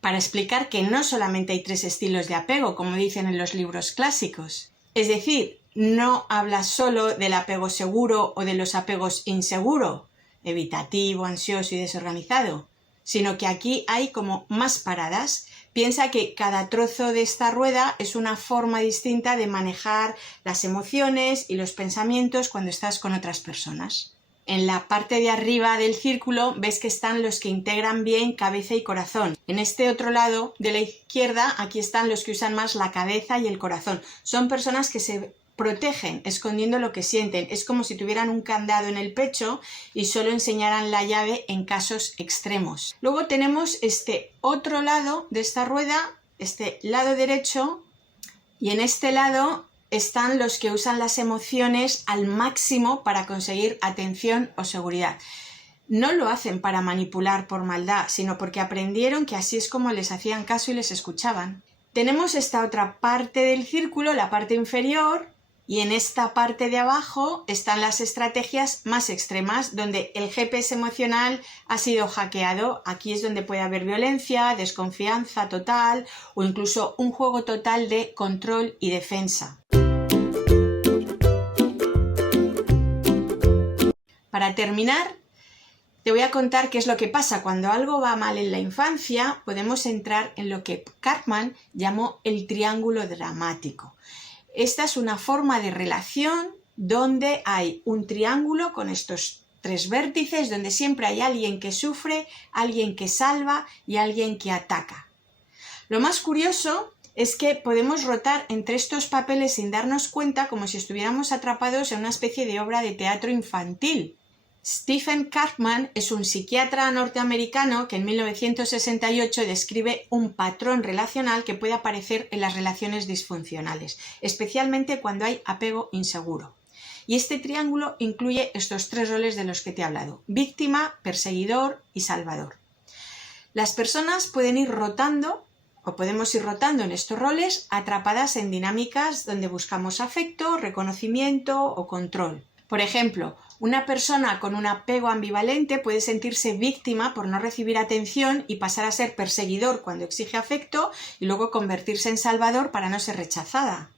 para explicar que no solamente hay 3 estilos de apego, como dicen en los libros clásicos. Es decir, no habla solo del apego seguro o de los apegos inseguro, evitativo, ansioso y desorganizado, sino que aquí hay como más paradas. Piensa que cada trozo de esta rueda es una forma distinta de manejar las emociones y los pensamientos cuando estás con otras personas. En la parte de arriba del círculo ves que están los que integran bien cabeza y corazón. En este otro lado de la izquierda, aquí están los que usan más la cabeza y el corazón. Son personas que se protegen escondiendo lo que sienten. Es como si tuvieran un candado en el pecho y solo enseñaran la llave en casos extremos. Luego tenemos este otro lado de esta rueda, este lado derecho, y en este lado están los que usan las emociones al máximo para conseguir atención o seguridad. No lo hacen para manipular por maldad, sino porque aprendieron que así es como les hacían caso y les escuchaban. Tenemos esta otra parte del círculo, la parte inferior, y en esta parte de abajo están las estrategias más extremas, donde el GPS emocional ha sido hackeado. Aquí es donde puede haber violencia, desconfianza total o incluso un juego total de control y defensa. Para terminar, te voy a contar qué es lo que pasa cuando algo va mal en la infancia. Podemos entrar en lo que Karpman llamó el triángulo dramático. Esta es una forma de relación donde hay un triángulo con estos 3 vértices, donde siempre hay alguien que sufre, alguien que salva y alguien que ataca. Lo más curioso es que podemos rotar entre estos papeles sin darnos cuenta, como si estuviéramos atrapados en una especie de obra de teatro infantil. Stephen Karpman es un psiquiatra norteamericano que en 1968 describe un patrón relacional que puede aparecer en las relaciones disfuncionales, especialmente cuando hay apego inseguro. Y este triángulo incluye estos 3 roles de los que te he hablado: víctima, perseguidor y salvador. Las personas pueden ir rotando, o podemos ir rotando en estos roles, atrapadas en dinámicas donde buscamos afecto, reconocimiento o control. Por ejemplo, una persona con un apego ambivalente puede sentirse víctima por no recibir atención y pasar a ser perseguidor cuando exige afecto y luego convertirse en salvador para no ser rechazada.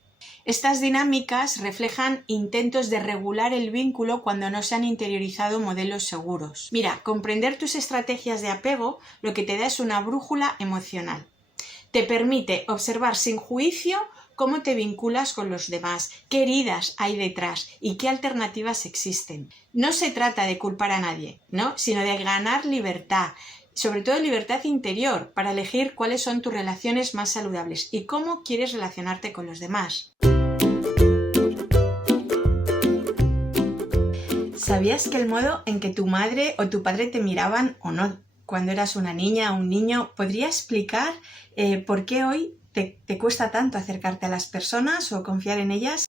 Estas dinámicas reflejan intentos de regular el vínculo cuando no se han interiorizado modelos seguros. Mira, comprender tus estrategias de apego lo que te da es una brújula emocional. Te permite observar sin juicio cómo te vinculas con los demás, qué heridas hay detrás y qué alternativas existen. No se trata de culpar a nadie, ¿no?, sino de ganar libertad, sobre todo libertad interior, para elegir cuáles son tus relaciones más saludables y cómo quieres relacionarte con los demás. ¿Sabías que el modo en que tu madre o tu padre te miraban o no cuando eras una niña o un niño podría explicar por qué hoy te cuesta tanto acercarte a las personas o confiar en ellas?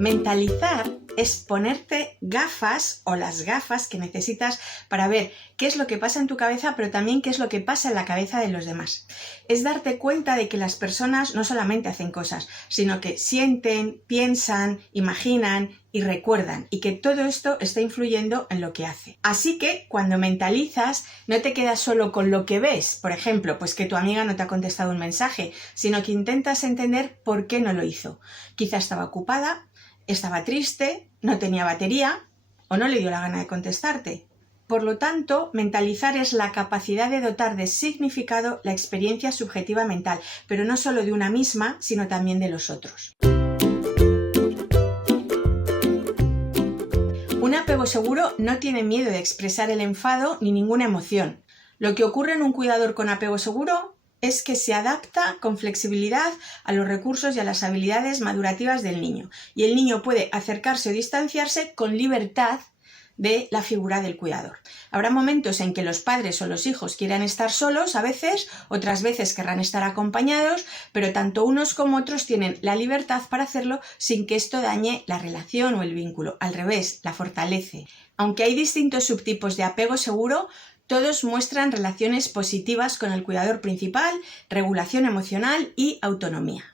Mentalizar es ponerte gafas o las gafas que necesitas para ver qué es lo que pasa en tu cabeza, pero también qué es lo que pasa en la cabeza de los demás. Es darte cuenta de que las personas no solamente hacen cosas, sino que sienten, piensan, imaginan y recuerdan, y que todo esto está influyendo en lo que hace. Así que cuando mentalizas, no te quedas solo con lo que ves, por ejemplo, pues que tu amiga no te ha contestado un mensaje, sino que intentas entender por qué no lo hizo. Quizá estaba ocupada, estaba triste, no tenía batería o no le dio la gana de contestarte. Por lo tanto, mentalizar es la capacidad de dotar de significado la experiencia subjetiva mental, pero no solo de una misma, sino también de los otros. Un apego seguro no tiene miedo de expresar el enfado ni ninguna emoción. Lo que ocurre en un cuidador con apego seguro es que se adapta con flexibilidad a los recursos y a las habilidades madurativas del niño, y el niño puede acercarse o distanciarse con libertad de la figura del cuidador. Habrá momentos en que los padres o los hijos quieran estar solos a veces, otras veces querrán estar acompañados, pero tanto unos como otros tienen la libertad para hacerlo sin que esto dañe la relación o el vínculo. Al revés, la fortalece. Aunque hay distintos subtipos de apego seguro, todos muestran relaciones positivas con el cuidador principal, regulación emocional y autonomía.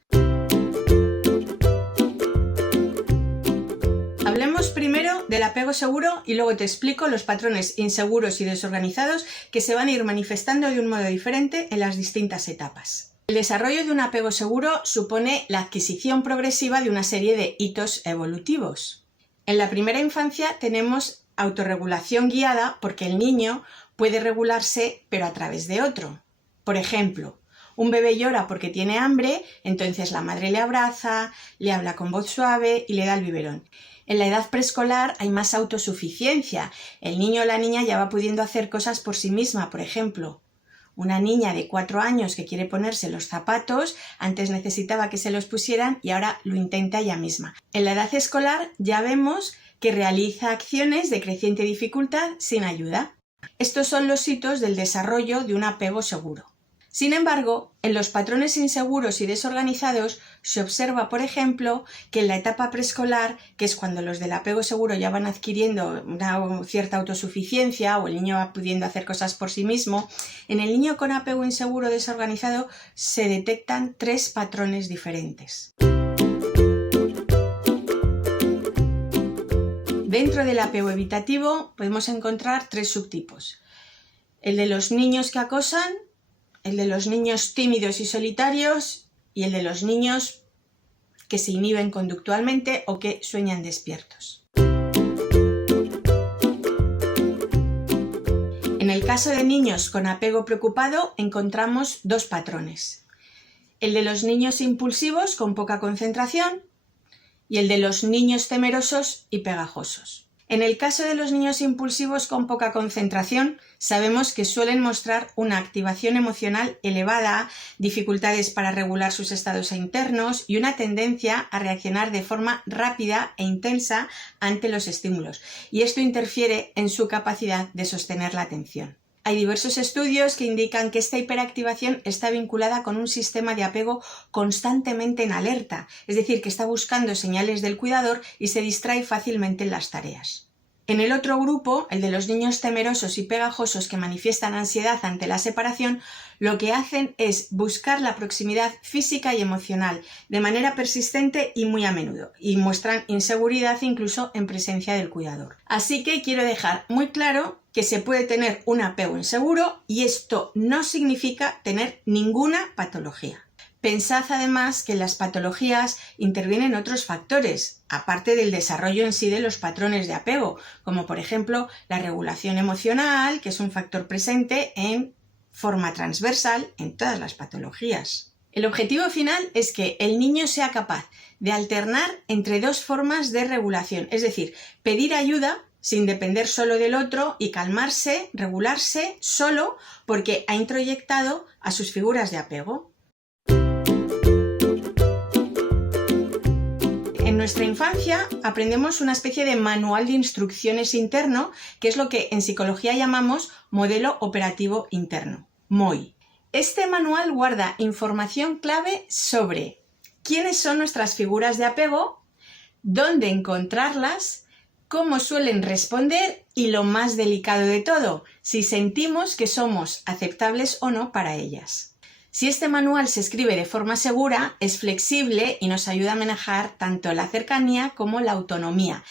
Hablemos primero del apego seguro y luego te explico los patrones inseguros y desorganizados que se van a ir manifestando de un modo diferente en las distintas etapas. El desarrollo de un apego seguro supone la adquisición progresiva de una serie de hitos evolutivos. En la primera infancia tenemos autorregulación guiada porque el niño puede regularse, pero a través de otro. Por ejemplo, un bebé llora porque tiene hambre, entonces la madre le abraza, le habla con voz suave y le da el biberón. En la edad preescolar hay más autosuficiencia. El niño o la niña ya va pudiendo hacer cosas por sí misma, por ejemplo. Una niña de 4 años que quiere ponerse los zapatos, antes necesitaba que se los pusieran y ahora lo intenta ella misma. En la edad escolar ya vemos que realiza acciones de creciente dificultad sin ayuda. Estos son los hitos del desarrollo de un apego seguro. Sin embargo, en los patrones inseguros y desorganizados se observa, por ejemplo, que en la etapa preescolar, que es cuando los del apego seguro ya van adquiriendo una cierta autosuficiencia o el niño va pudiendo hacer cosas por sí mismo, en el niño con apego inseguro desorganizado se detectan 3 patrones diferentes. Dentro del apego evitativo podemos encontrar 3 subtipos. El de los niños que acosan, el de los niños tímidos y solitarios y el de los niños que se inhiben conductualmente o que sueñan despiertos. En el caso de niños con apego preocupado encontramos 2 patrones. El de los niños impulsivos con poca concentración y el de los niños temerosos y pegajosos. En el caso de los niños impulsivos con poca concentración, sabemos que suelen mostrar una activación emocional elevada, dificultades para regular sus estados internos y una tendencia a reaccionar de forma rápida e intensa ante los estímulos, y esto interfiere en su capacidad de sostener la atención. Hay diversos estudios que indican que esta hiperactivación está vinculada con un sistema de apego constantemente en alerta, es decir, que está buscando señales del cuidador y se distrae fácilmente en las tareas. En el otro grupo, el de los niños temerosos y pegajosos que manifiestan ansiedad ante la separación, lo que hacen es buscar la proximidad física y emocional de manera persistente y muy a menudo, y muestran inseguridad incluso en presencia del cuidador. Así que quiero dejar muy claro que se puede tener un apego inseguro y esto no significa tener ninguna patología. Pensad además que en las patologías intervienen otros factores, aparte del desarrollo en sí de los patrones de apego, como por ejemplo la regulación emocional, que es un factor presente en forma transversal en todas las patologías. El objetivo final es que el niño sea capaz de alternar entre 2 formas de regulación, es decir, pedir ayuda sin depender solo del otro y calmarse, regularse solo porque ha introyectado a sus figuras de apego. En nuestra infancia aprendemos una especie de manual de instrucciones interno, que es lo que en psicología llamamos modelo operativo interno, MOI. Este manual guarda información clave sobre quiénes son nuestras figuras de apego, dónde encontrarlas, cómo suelen responder y lo más delicado de todo, si sentimos que somos aceptables o no para ellas. Si este manual se escribe de forma segura, es flexible y nos ayuda a manejar tanto la cercanía como la autonomía.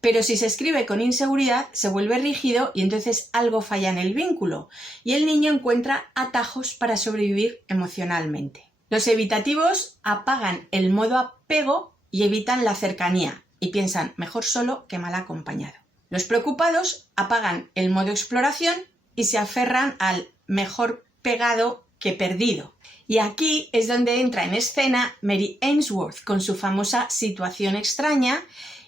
Pero si se escribe con inseguridad, se vuelve rígido y entonces algo falla en el vínculo y el niño encuentra atajos para sobrevivir emocionalmente. Los evitativos apagan el modo apego y evitan la cercanía y piensan mejor solo que mal acompañado. Los preocupados apagan el modo exploración y se aferran al mejor pegado que perdido. Y aquí es donde entra en escena Mary Ainsworth con su famosa situación extraña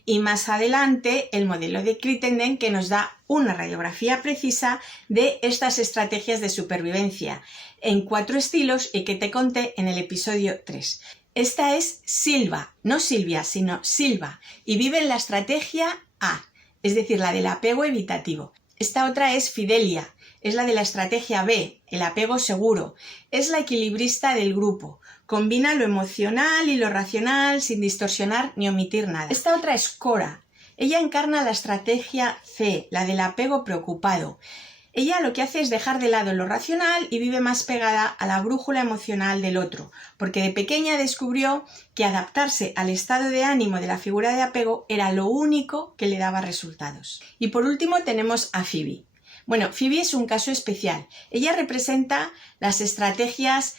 y más adelante el modelo de Crittenden, que nos da una radiografía precisa de estas estrategias de supervivencia en 4 estilos y que te conté en el episodio 3. Esta es Silva, no Silvia, sino Silva, y vive en la estrategia A, es decir, la del apego evitativo. Esta otra es Fidelia, es la de la estrategia B, el apego seguro. Es la equilibrista del grupo. Combina lo emocional y lo racional sin distorsionar ni omitir nada. Esta otra es Cora. Ella encarna la estrategia C, la del apego preocupado. Ella lo que hace es dejar de lado lo racional y vive más pegada a la brújula emocional del otro, porque de pequeña descubrió que adaptarse al estado de ánimo de la figura de apego era lo único que le daba resultados. Y por último tenemos a Phoebe. Bueno, Phoebe es un caso especial. Ella representa las estrategias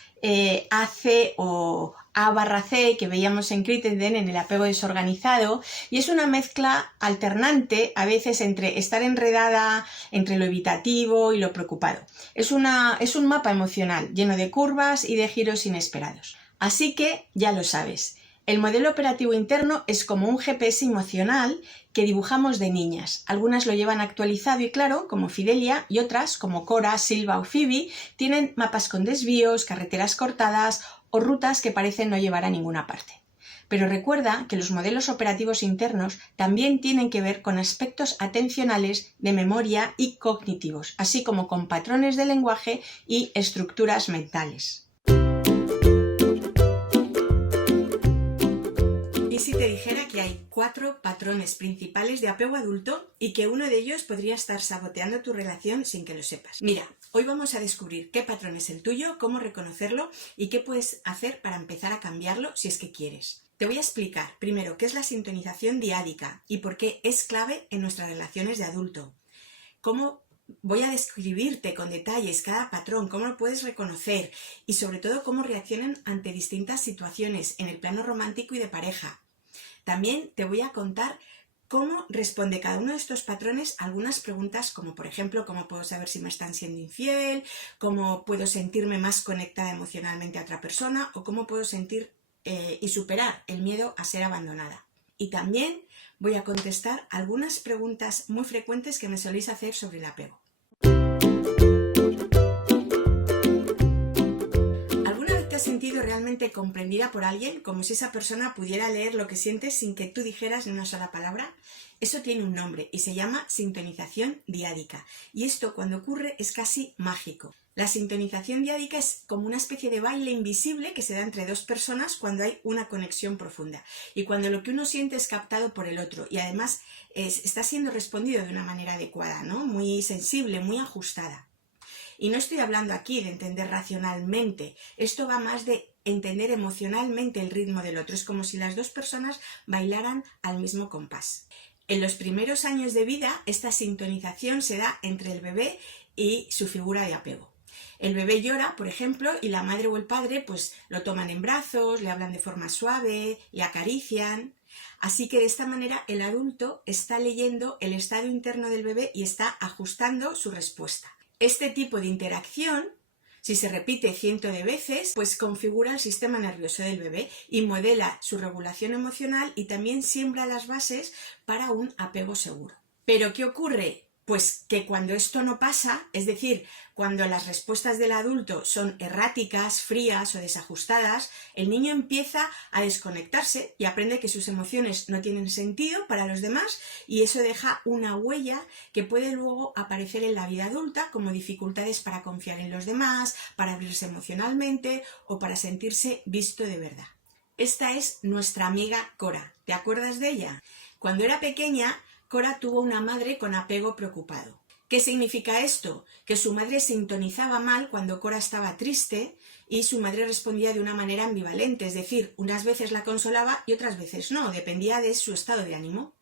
AC o A/C que veíamos en Crittenden en el apego desorganizado y es una mezcla alternante a veces entre estar enredada entre lo evitativo y lo preocupado. Es un mapa emocional lleno de curvas y de giros inesperados. Así que ya lo sabes. El modelo operativo interno es como un GPS emocional que dibujamos de niñas. Algunas lo llevan actualizado y claro, como Fidelia, y otras, como Cora, Silva o Phoebe, tienen mapas con desvíos, carreteras cortadas o rutas que parecen no llevar a ninguna parte. Pero recuerda que los modelos operativos internos también tienen que ver con aspectos atencionales de memoria y cognitivos, así como con patrones de lenguaje y estructuras mentales. Si te dijera que hay 4 patrones principales de apego adulto y que uno de ellos podría estar saboteando tu relación sin que lo sepas. Mira, hoy vamos a descubrir qué patrón es el tuyo, cómo reconocerlo y qué puedes hacer para empezar a cambiarlo si es que quieres. Te voy a explicar primero qué es la sintonización diádica y por qué es clave en nuestras relaciones de adulto. Voy a describirte con detalles cada patrón, cómo lo puedes reconocer y sobre todo cómo reaccionan ante distintas situaciones en el plano romántico y de pareja. También te voy a contar cómo responde cada uno de estos patrones a algunas preguntas como por ejemplo cómo puedo saber si me están siendo infiel, cómo puedo sentirme más conectada emocionalmente a otra persona o cómo puedo sentir y superar el miedo a ser abandonada. Y también voy a contestar algunas preguntas muy frecuentes que me soléis hacer sobre el apego. ¿Te has sentido realmente comprendida por alguien, como si esa persona pudiera leer lo que sientes sin que tú dijeras ni una sola palabra? Eso tiene un nombre y se llama sintonización diádica. Y esto cuando ocurre es casi mágico. La sintonización diádica es como una especie de baile invisible que se da entre 2 personas cuando hay una conexión profunda. Y cuando lo que uno siente es captado por el otro y además está siendo respondido de una manera adecuada, ¿no? Muy sensible, muy ajustada. Y no estoy hablando aquí de entender racionalmente, esto va más de entender emocionalmente el ritmo del otro. Es como si las 2 personas bailaran al mismo compás. En los primeros años de vida, esta sintonización se da entre el bebé y su figura de apego. El bebé llora, por ejemplo, y la madre o el padre pues lo toman en brazos, le hablan de forma suave, le acarician. Así que de esta manera el adulto está leyendo el estado interno del bebé y está ajustando su respuesta. Este tipo de interacción, si se repite cientos de veces, pues configura el sistema nervioso del bebé y modela su regulación emocional y también siembra las bases para un apego seguro. ¿Pero qué ocurre? Pues que cuando esto no pasa, es decir, cuando las respuestas del adulto son erráticas, frías o desajustadas, el niño empieza a desconectarse y aprende que sus emociones no tienen sentido para los demás y eso deja una huella que puede luego aparecer en la vida adulta como dificultades para confiar en los demás, para abrirse emocionalmente o para sentirse visto de verdad. Esta es nuestra amiga Cora. ¿Te acuerdas de ella? Cuando era pequeña, Cora tuvo una madre con apego preocupado. ¿Qué significa esto? Que su madre sintonizaba mal cuando Cora estaba triste y su madre respondía de una manera ambivalente, es decir, unas veces la consolaba y otras veces no, dependía de su estado de ánimo.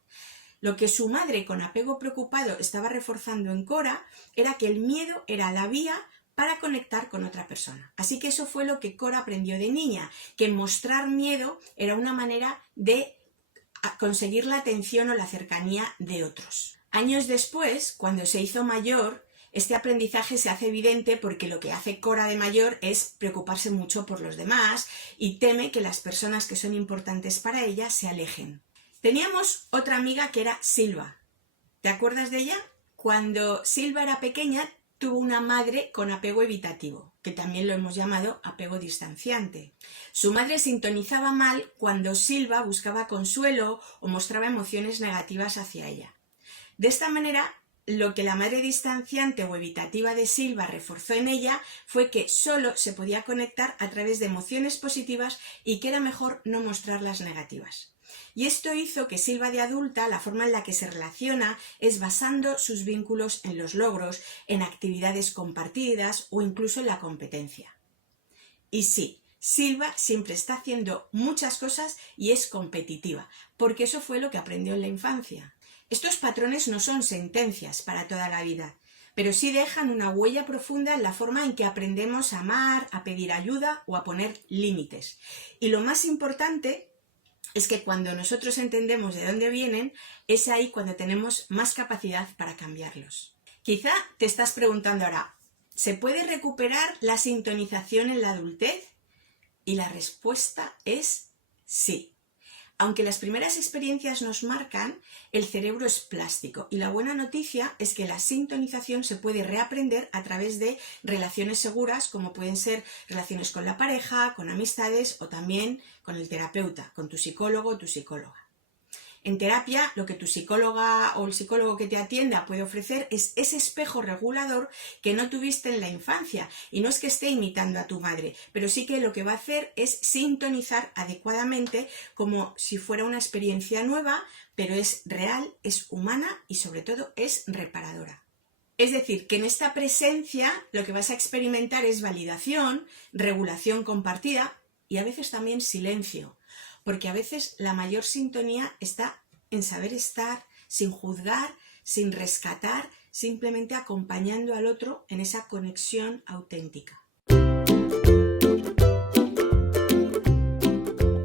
Lo que su madre con apego preocupado estaba reforzando en Cora era que el miedo era la vía para conectar con otra persona. Así que eso fue lo que Cora aprendió de niña, que mostrar miedo era una manera de conseguir la atención o la cercanía de otros. Años después, cuando se hizo mayor, este aprendizaje se hace evidente porque lo que hace Cora de mayor es preocuparse mucho por los demás y teme que las personas que son importantes para ella se alejen. Teníamos otra amiga que era Silva. ¿Te acuerdas de ella? Cuando Silva era pequeña, tuvo una madre con apego evitativo, que también lo hemos llamado apego distanciante. Su madre sintonizaba mal cuando Silva buscaba consuelo o mostraba emociones negativas hacia ella. De esta manera, lo que la madre distanciante o evitativa de Silva reforzó en ella fue que solo se podía conectar a través de emociones positivas y que era mejor no mostrar las negativas. Y esto hizo que Silva de adulta, la forma en la que se relaciona es basando sus vínculos en los logros, en actividades compartidas o incluso en la competencia. Y sí, Silva siempre está haciendo muchas cosas y es competitiva, porque eso fue lo que aprendió en la infancia. Estos patrones no son sentencias para toda la vida, pero sí dejan una huella profunda en la forma en que aprendemos a amar, a pedir ayuda o a poner límites. Y lo más importante es que cuando nosotros entendemos de dónde vienen, es ahí cuando tenemos más capacidad para cambiarlos. Quizá te estás preguntando ahora, ¿se puede recuperar la sintonización en la adultez? Y la respuesta es sí. Aunque las primeras experiencias nos marcan, el cerebro es plástico y la buena noticia es que la sintonización se puede reaprender a través de relaciones seguras, como pueden ser relaciones con la pareja, con amistades o también con el terapeuta, con tu psicólogo o tu psicóloga. En terapia, lo que tu psicóloga o el psicólogo que te atienda puede ofrecer es ese espejo regulador que no tuviste en la infancia. Y no es que esté imitando a tu madre, pero sí que lo que va a hacer es sintonizar adecuadamente como si fuera una experiencia nueva, pero es real, es humana y sobre todo es reparadora. Es decir, que en esta presencia lo que vas a experimentar es validación, regulación compartida y a veces también silencio. Porque a veces la mayor sintonía está en saber estar, sin juzgar, sin rescatar, simplemente acompañando al otro en esa conexión auténtica.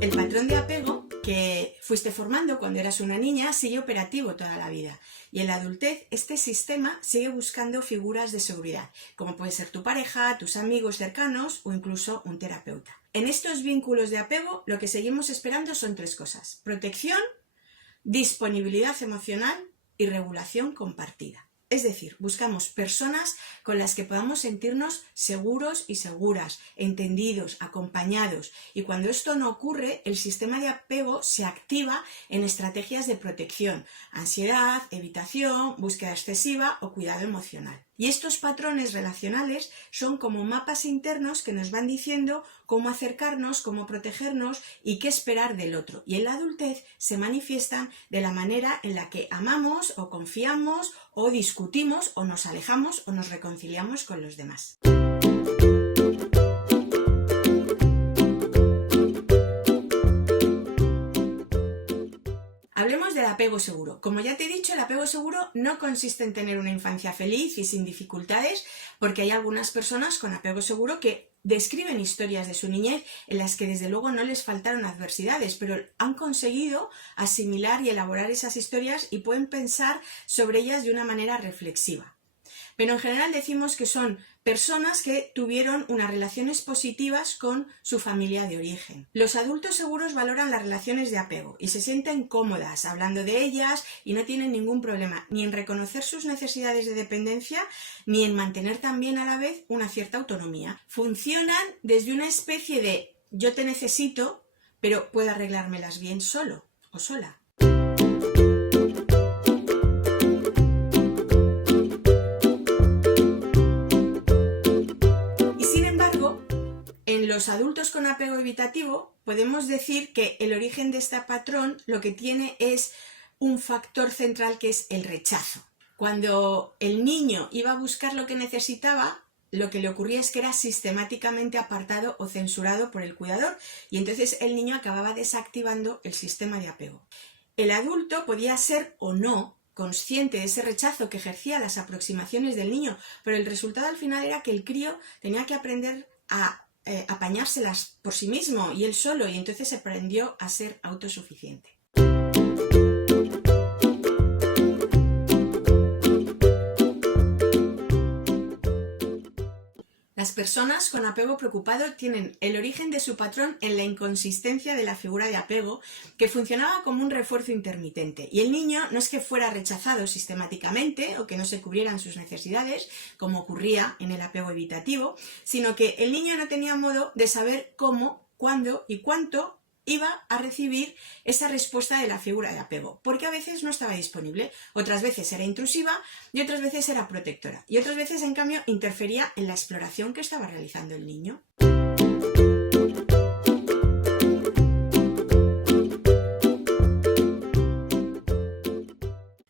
El patrón de apego que fuiste formando cuando eras una niña sigue operativo toda la vida y en la adultez este sistema sigue buscando figuras de seguridad, como puede ser tu pareja, tus amigos cercanos o incluso un terapeuta. En estos vínculos de apego lo que seguimos esperando son tres cosas: protección, disponibilidad emocional y regulación compartida. Es decir, buscamos personas con las que podamos sentirnos seguros y seguras, entendidos, acompañados. Y cuando esto no ocurre, el sistema de apego se activa en estrategias de protección, ansiedad, evitación, búsqueda excesiva o cuidado emocional. Y estos patrones relacionales son como mapas internos que nos van diciendo cómo acercarnos, cómo protegernos y qué esperar del otro. Y en la adultez se manifiestan de la manera en la que amamos o confiamos o discutimos o nos alejamos o nos reconciliamos con los demás. Hablemos del apego seguro. Como ya te he dicho, el apego seguro no consiste en tener una infancia feliz y sin dificultades, porque hay algunas personas con apego seguro que describen historias de su niñez en las que desde luego no les faltaron adversidades, pero han conseguido asimilar y elaborar esas historias y pueden pensar sobre ellas de una manera reflexiva. Pero en general decimos que son personas que tuvieron unas relaciones positivas con su familia de origen. Los adultos seguros valoran las relaciones de apego y se sienten cómodas hablando de ellas y no tienen ningún problema ni en reconocer sus necesidades de dependencia ni en mantener también a la vez una cierta autonomía. Funcionan desde una especie de yo te necesito, pero puedo arreglármelas bien solo o sola. En los adultos con apego evitativo podemos decir que el origen de este patrón lo que tiene es un factor central que es el rechazo. Cuando el niño iba a buscar lo que necesitaba, lo que le ocurría es que era sistemáticamente apartado o censurado por el cuidador y entonces el niño acababa desactivando el sistema de apego. El adulto podía ser o no consciente de ese rechazo que ejercía las aproximaciones del niño, pero el resultado al final era que el crío tenía que aprender a apañárselas por sí mismo y él solo, y entonces aprendió a ser autosuficiente. Las personas con apego preocupado tienen el origen de su patrón en la inconsistencia de la figura de apego, que funcionaba como un refuerzo intermitente. Y el niño no es que fuera rechazado sistemáticamente o que no se cubrieran sus necesidades, como ocurría en el apego evitativo, sino que el niño no tenía modo de saber cómo, cuándo y cuánto iba a recibir esa respuesta de la figura de apego, porque a veces no estaba disponible, otras veces era intrusiva y otras veces era protectora, y otras veces en cambio interfería en la exploración que estaba realizando el niño.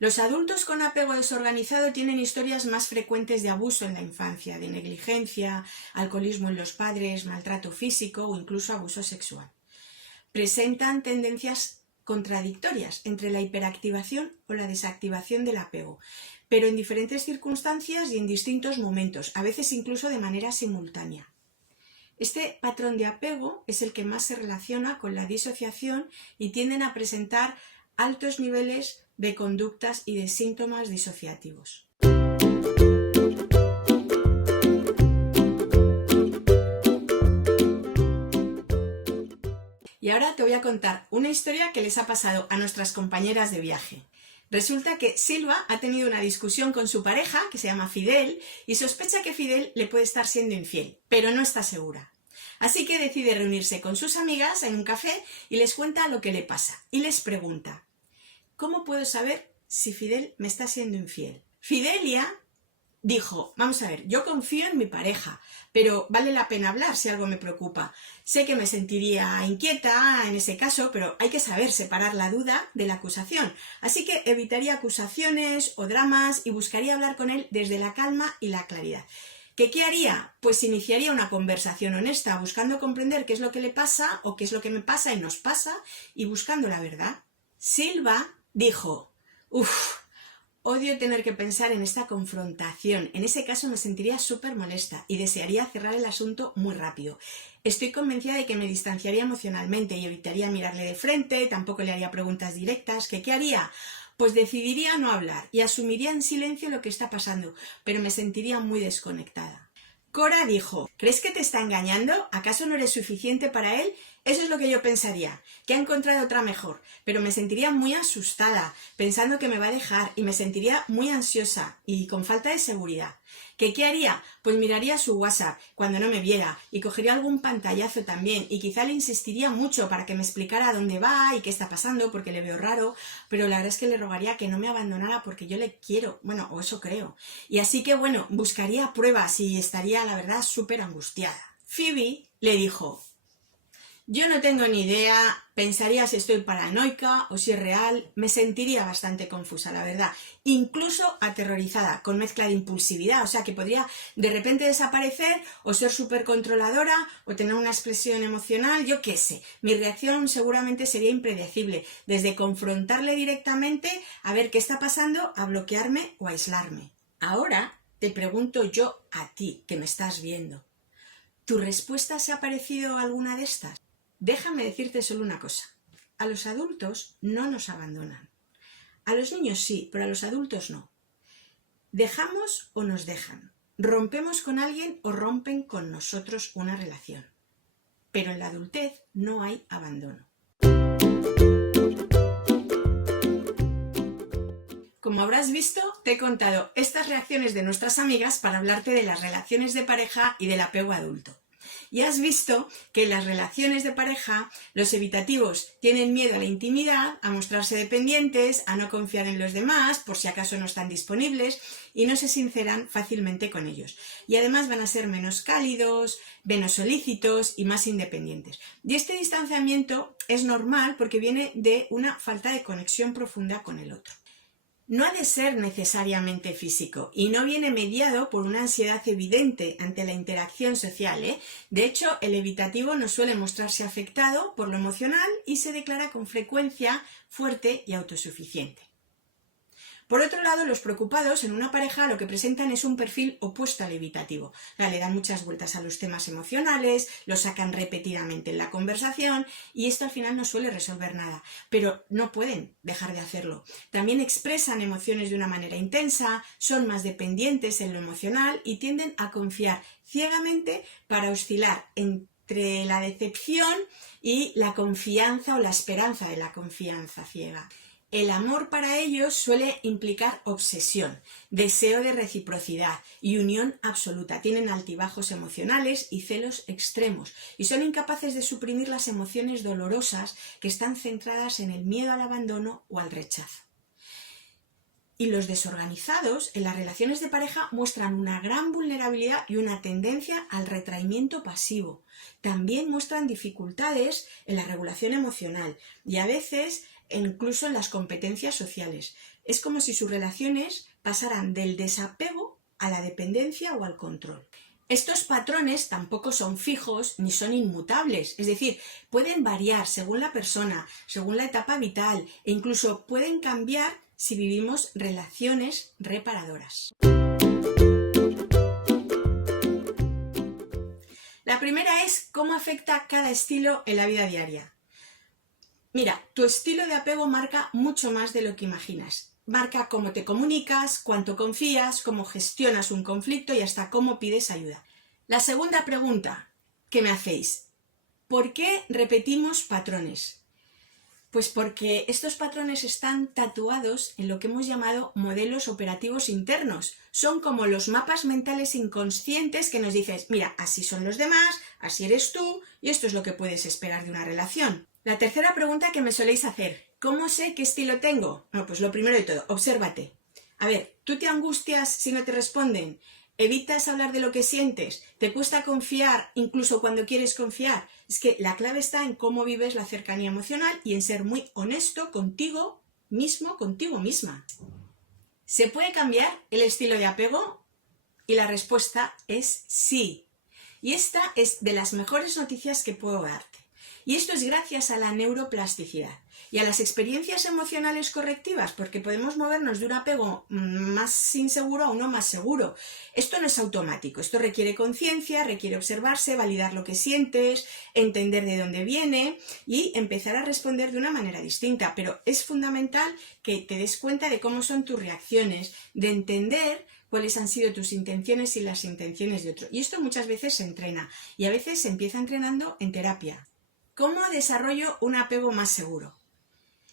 Los adultos con apego desorganizado tienen historias más frecuentes de abuso en la infancia, de negligencia, alcoholismo en los padres, maltrato físico o incluso abuso sexual. Presentan tendencias contradictorias entre la hiperactivación o la desactivación del apego, pero en diferentes circunstancias y en distintos momentos, a veces incluso de manera simultánea. Este patrón de apego es el que más se relaciona con la disociación y tienden a presentar altos niveles de conductas y de síntomas disociativos. Y ahora te voy a contar una historia que les ha pasado a nuestras compañeras de viaje. Resulta que Silva ha tenido una discusión con su pareja, que se llama Fidel, y sospecha que Fidel le puede estar siendo infiel, pero no está segura. Así que decide reunirse con sus amigas en un café y les cuenta lo que le pasa. Y les pregunta: ¿cómo puedo saber si Fidel me está siendo infiel? Fidelia dijo: vamos a ver, yo confío en mi pareja, pero vale la pena hablar si algo me preocupa. Sé que me sentiría inquieta en ese caso, pero hay que saber separar la duda de la acusación. Así que evitaría acusaciones o dramas y buscaría hablar con él desde la calma y la claridad. ¿Qué haría? Pues iniciaría una conversación honesta, buscando comprender qué es lo que le pasa o qué es lo que me pasa y nos pasa, y buscando la verdad. Silva dijo: odio tener que pensar en esta confrontación. En ese caso me sentiría súper molesta y desearía cerrar el asunto muy rápido. Estoy convencida de que me distanciaría emocionalmente y evitaría mirarle de frente, tampoco le haría preguntas directas. ¿Qué haría? Pues decidiría no hablar y asumiría en silencio lo que está pasando, pero me sentiría muy desconectada. Cora dijo: ¿crees que te está engañando? ¿Acaso no eres suficiente para él? Eso es lo que yo pensaría, que ha encontrado otra mejor, pero me sentiría muy asustada, pensando que me va a dejar, y me sentiría muy ansiosa y con falta de seguridad. ¿Qué haría? Pues miraría su WhatsApp cuando no me viera y cogería algún pantallazo también, y quizá le insistiría mucho para que me explicara dónde va y qué está pasando, porque le veo raro, pero la verdad es que le rogaría que no me abandonara porque yo le quiero, bueno, o eso creo. Y así que bueno, buscaría pruebas y estaría, la verdad, súper angustiada. Phoebe le dijo: yo no tengo ni idea, pensaría si estoy paranoica o si es real, me sentiría bastante confusa, la verdad, incluso aterrorizada, con mezcla de impulsividad, o sea que podría de repente desaparecer o ser súper controladora o tener una expresión emocional, yo qué sé. Mi reacción seguramente sería impredecible, desde confrontarle directamente a ver qué está pasando, a bloquearme o a aislarme. Ahora te pregunto yo a ti, que me estás viendo, ¿tu respuesta se ha parecido a alguna de estas? Déjame decirte solo una cosa: a los adultos no nos abandonan. A los niños sí, pero a los adultos no. Dejamos o nos dejan. Rompemos con alguien o rompen con nosotros una relación. Pero en la adultez no hay abandono. Como habrás visto, te he contado estas reacciones de nuestras amigas para hablarte de las relaciones de pareja y del apego adulto. Y has visto que en las relaciones de pareja los evitativos tienen miedo a la intimidad, a mostrarse dependientes, a no confiar en los demás por si acaso no están disponibles y no se sinceran fácilmente con ellos. Y además van a ser menos cálidos, menos solícitos y más independientes. Y este distanciamiento es normal porque viene de una falta de conexión profunda con el otro. No ha de ser necesariamente físico y no viene mediado por una ansiedad evidente ante la interacción social, ¿eh? De hecho, el evitativo no suele mostrarse afectado por lo emocional y se declara con frecuencia fuerte y autosuficiente. Por otro lado, los preocupados en una pareja lo que presentan es un perfil opuesto al evitativo. Le dan muchas vueltas a los temas emocionales, los sacan repetidamente en la conversación y esto al final no suele resolver nada, pero no pueden dejar de hacerlo. También expresan emociones de una manera intensa, son más dependientes en lo emocional y tienden a confiar ciegamente para oscilar entre la decepción y la confianza o la esperanza de la confianza ciega. El amor para ellos suele implicar obsesión, deseo de reciprocidad y unión absoluta. Tienen altibajos emocionales y celos extremos y son incapaces de suprimir las emociones dolorosas que están centradas en el miedo al abandono o al rechazo. Y los desorganizados en las relaciones de pareja muestran una gran vulnerabilidad y una tendencia al retraimiento pasivo. También muestran dificultades en la regulación emocional y a veces incluso en las competencias sociales. Es como si sus relaciones pasaran del desapego a la dependencia o al control. Estos patrones tampoco son fijos ni son inmutables, es decir, pueden variar según la persona, según la etapa vital e incluso pueden cambiar si vivimos relaciones reparadoras. La primera es cómo afecta cada estilo en la vida diaria. Mira, tu estilo de apego marca mucho más de lo que imaginas. Marca cómo te comunicas, cuánto confías, cómo gestionas un conflicto y hasta cómo pides ayuda. La segunda pregunta que me hacéis, ¿por qué repetimos patrones? Pues porque estos patrones están tatuados en lo que hemos llamado modelos operativos internos. Son como los mapas mentales inconscientes que nos dices, mira, así son los demás, así eres tú y esto es lo que puedes esperar de una relación. La tercera pregunta que me soléis hacer, ¿cómo sé qué estilo tengo? No, pues lo primero de todo, obsérvate. A ver, ¿tú te angustias si no te responden? ¿Evitas hablar de lo que sientes? ¿Te cuesta confiar incluso cuando quieres confiar? Es que la clave está en cómo vives la cercanía emocional y en ser muy honesto contigo mismo, contigo misma. ¿Se puede cambiar el estilo de apego? Y la respuesta es sí. Y esta es de las mejores noticias que puedo darte. Y esto es gracias a la neuroplasticidad y a las experiencias emocionales correctivas, porque podemos movernos de un apego más inseguro a uno más seguro. Esto no es automático, esto requiere conciencia, requiere observarse, validar lo que sientes, entender de dónde viene y empezar a responder de una manera distinta. Pero es fundamental que te des cuenta de cómo son tus reacciones, de entender cuáles han sido tus intenciones y las intenciones de otro. Y esto muchas veces se entrena y a veces se empieza entrenando en terapia. ¿Cómo desarrollo un apego más seguro?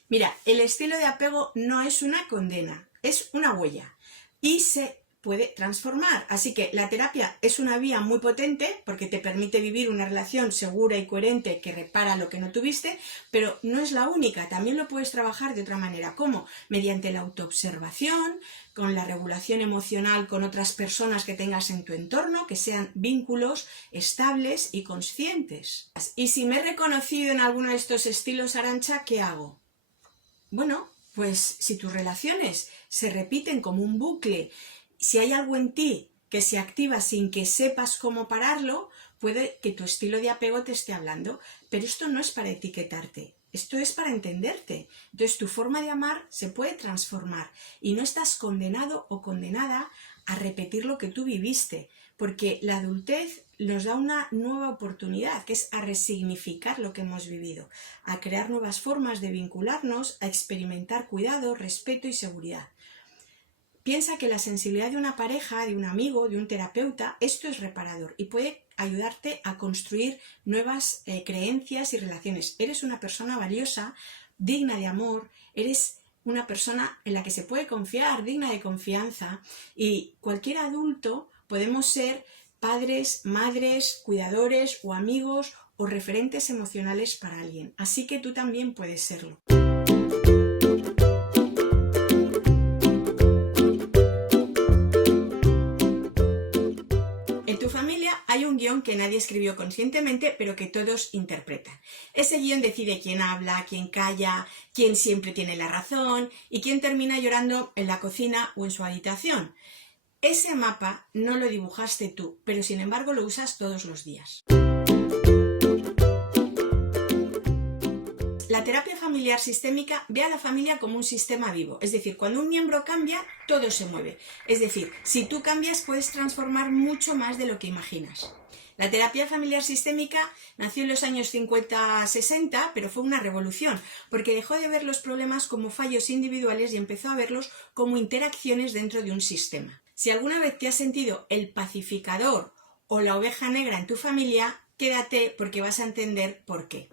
Mira, el estilo de apego no es una condena, es una huella y se puede transformar. Así que la terapia es una vía muy potente porque te permite vivir una relación segura y coherente que repara lo que no tuviste, pero no es la única. También lo puedes trabajar de otra manera. ¿Cómo? Mediante la autoobservación, con la regulación emocional con otras personas que tengas en tu entorno, que sean vínculos estables y conscientes. Y si me he reconocido en alguno de estos estilos, Arantxa, ¿qué hago? Bueno, pues si tus relaciones se repiten como un bucle, si hay algo en ti que se activa sin que sepas cómo pararlo, puede que tu estilo de apego te esté hablando, pero esto no es para etiquetarte. Esto es para entenderte. Entonces tu forma de amar se puede transformar y no estás condenado o condenada a repetir lo que tú viviste, porque la adultez nos da una nueva oportunidad, que es a resignificar lo que hemos vivido, a crear nuevas formas de vincularnos, a experimentar cuidado, respeto y seguridad. Piensa que la sensibilidad de una pareja, de un amigo, de un terapeuta, esto es reparador y puede ayudarte a construir nuevas creencias y relaciones. Eres una persona valiosa, digna de amor, eres una persona en la que se puede confiar, digna de confianza y cualquier adulto podemos ser padres, madres, cuidadores o amigos o referentes emocionales para alguien. Así que tú también puedes serlo. En tu familia hay un guión que nadie escribió conscientemente, pero que todos interpretan. Ese guión decide quién habla, quién calla, quién siempre tiene la razón y quién termina llorando en la cocina o en su habitación. Ese mapa no lo dibujaste tú, pero sin embargo lo usas todos los días. La terapia familiar sistémica ve a la familia como un sistema vivo, es decir, cuando un miembro cambia, todo se mueve. Es decir, si tú cambias puedes transformar mucho más de lo que imaginas. La terapia familiar sistémica nació en los años 50-60, pero fue una revolución, porque dejó de ver los problemas como fallos individuales y empezó a verlos como interacciones dentro de un sistema. Si alguna vez te has sentido el pacificador o la oveja negra en tu familia, quédate porque vas a entender por qué.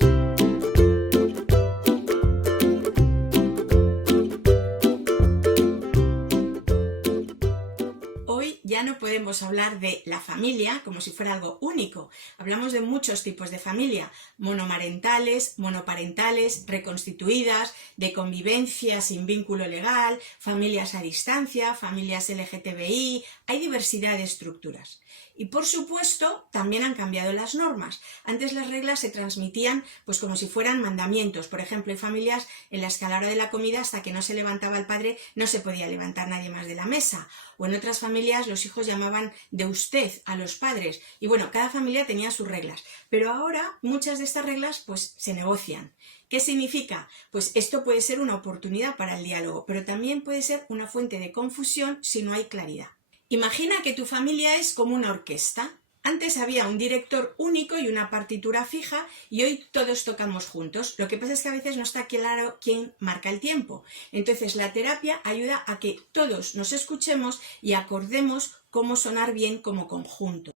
Ya no podemos hablar de la familia como si fuera algo único. Hablamos de muchos tipos de familia, monomarentales, monoparentales, reconstituidas, de convivencia sin vínculo legal, familias a distancia, familias LGTBI, hay diversidad de estructuras. Y por supuesto, también han cambiado las normas. Antes las reglas se transmitían pues como si fueran mandamientos. Por ejemplo, hay familias en las que a la hora de la comida, hasta que no se levantaba el padre, no se podía levantar nadie más de la mesa. O en otras familias los hijos llamaban de usted a los padres. Y bueno, cada familia tenía sus reglas. Pero ahora muchas de estas reglas pues se negocian. ¿Qué significa? Pues esto puede ser una oportunidad para el diálogo, pero también puede ser una fuente de confusión si no hay claridad. Imagina que tu familia es como una orquesta. Antes había un director único y una partitura fija y hoy todos tocamos juntos. Lo que pasa es que a veces no está claro quién marca el tiempo. Entonces la terapia ayuda a que todos nos escuchemos y acordemos cómo sonar bien como conjunto.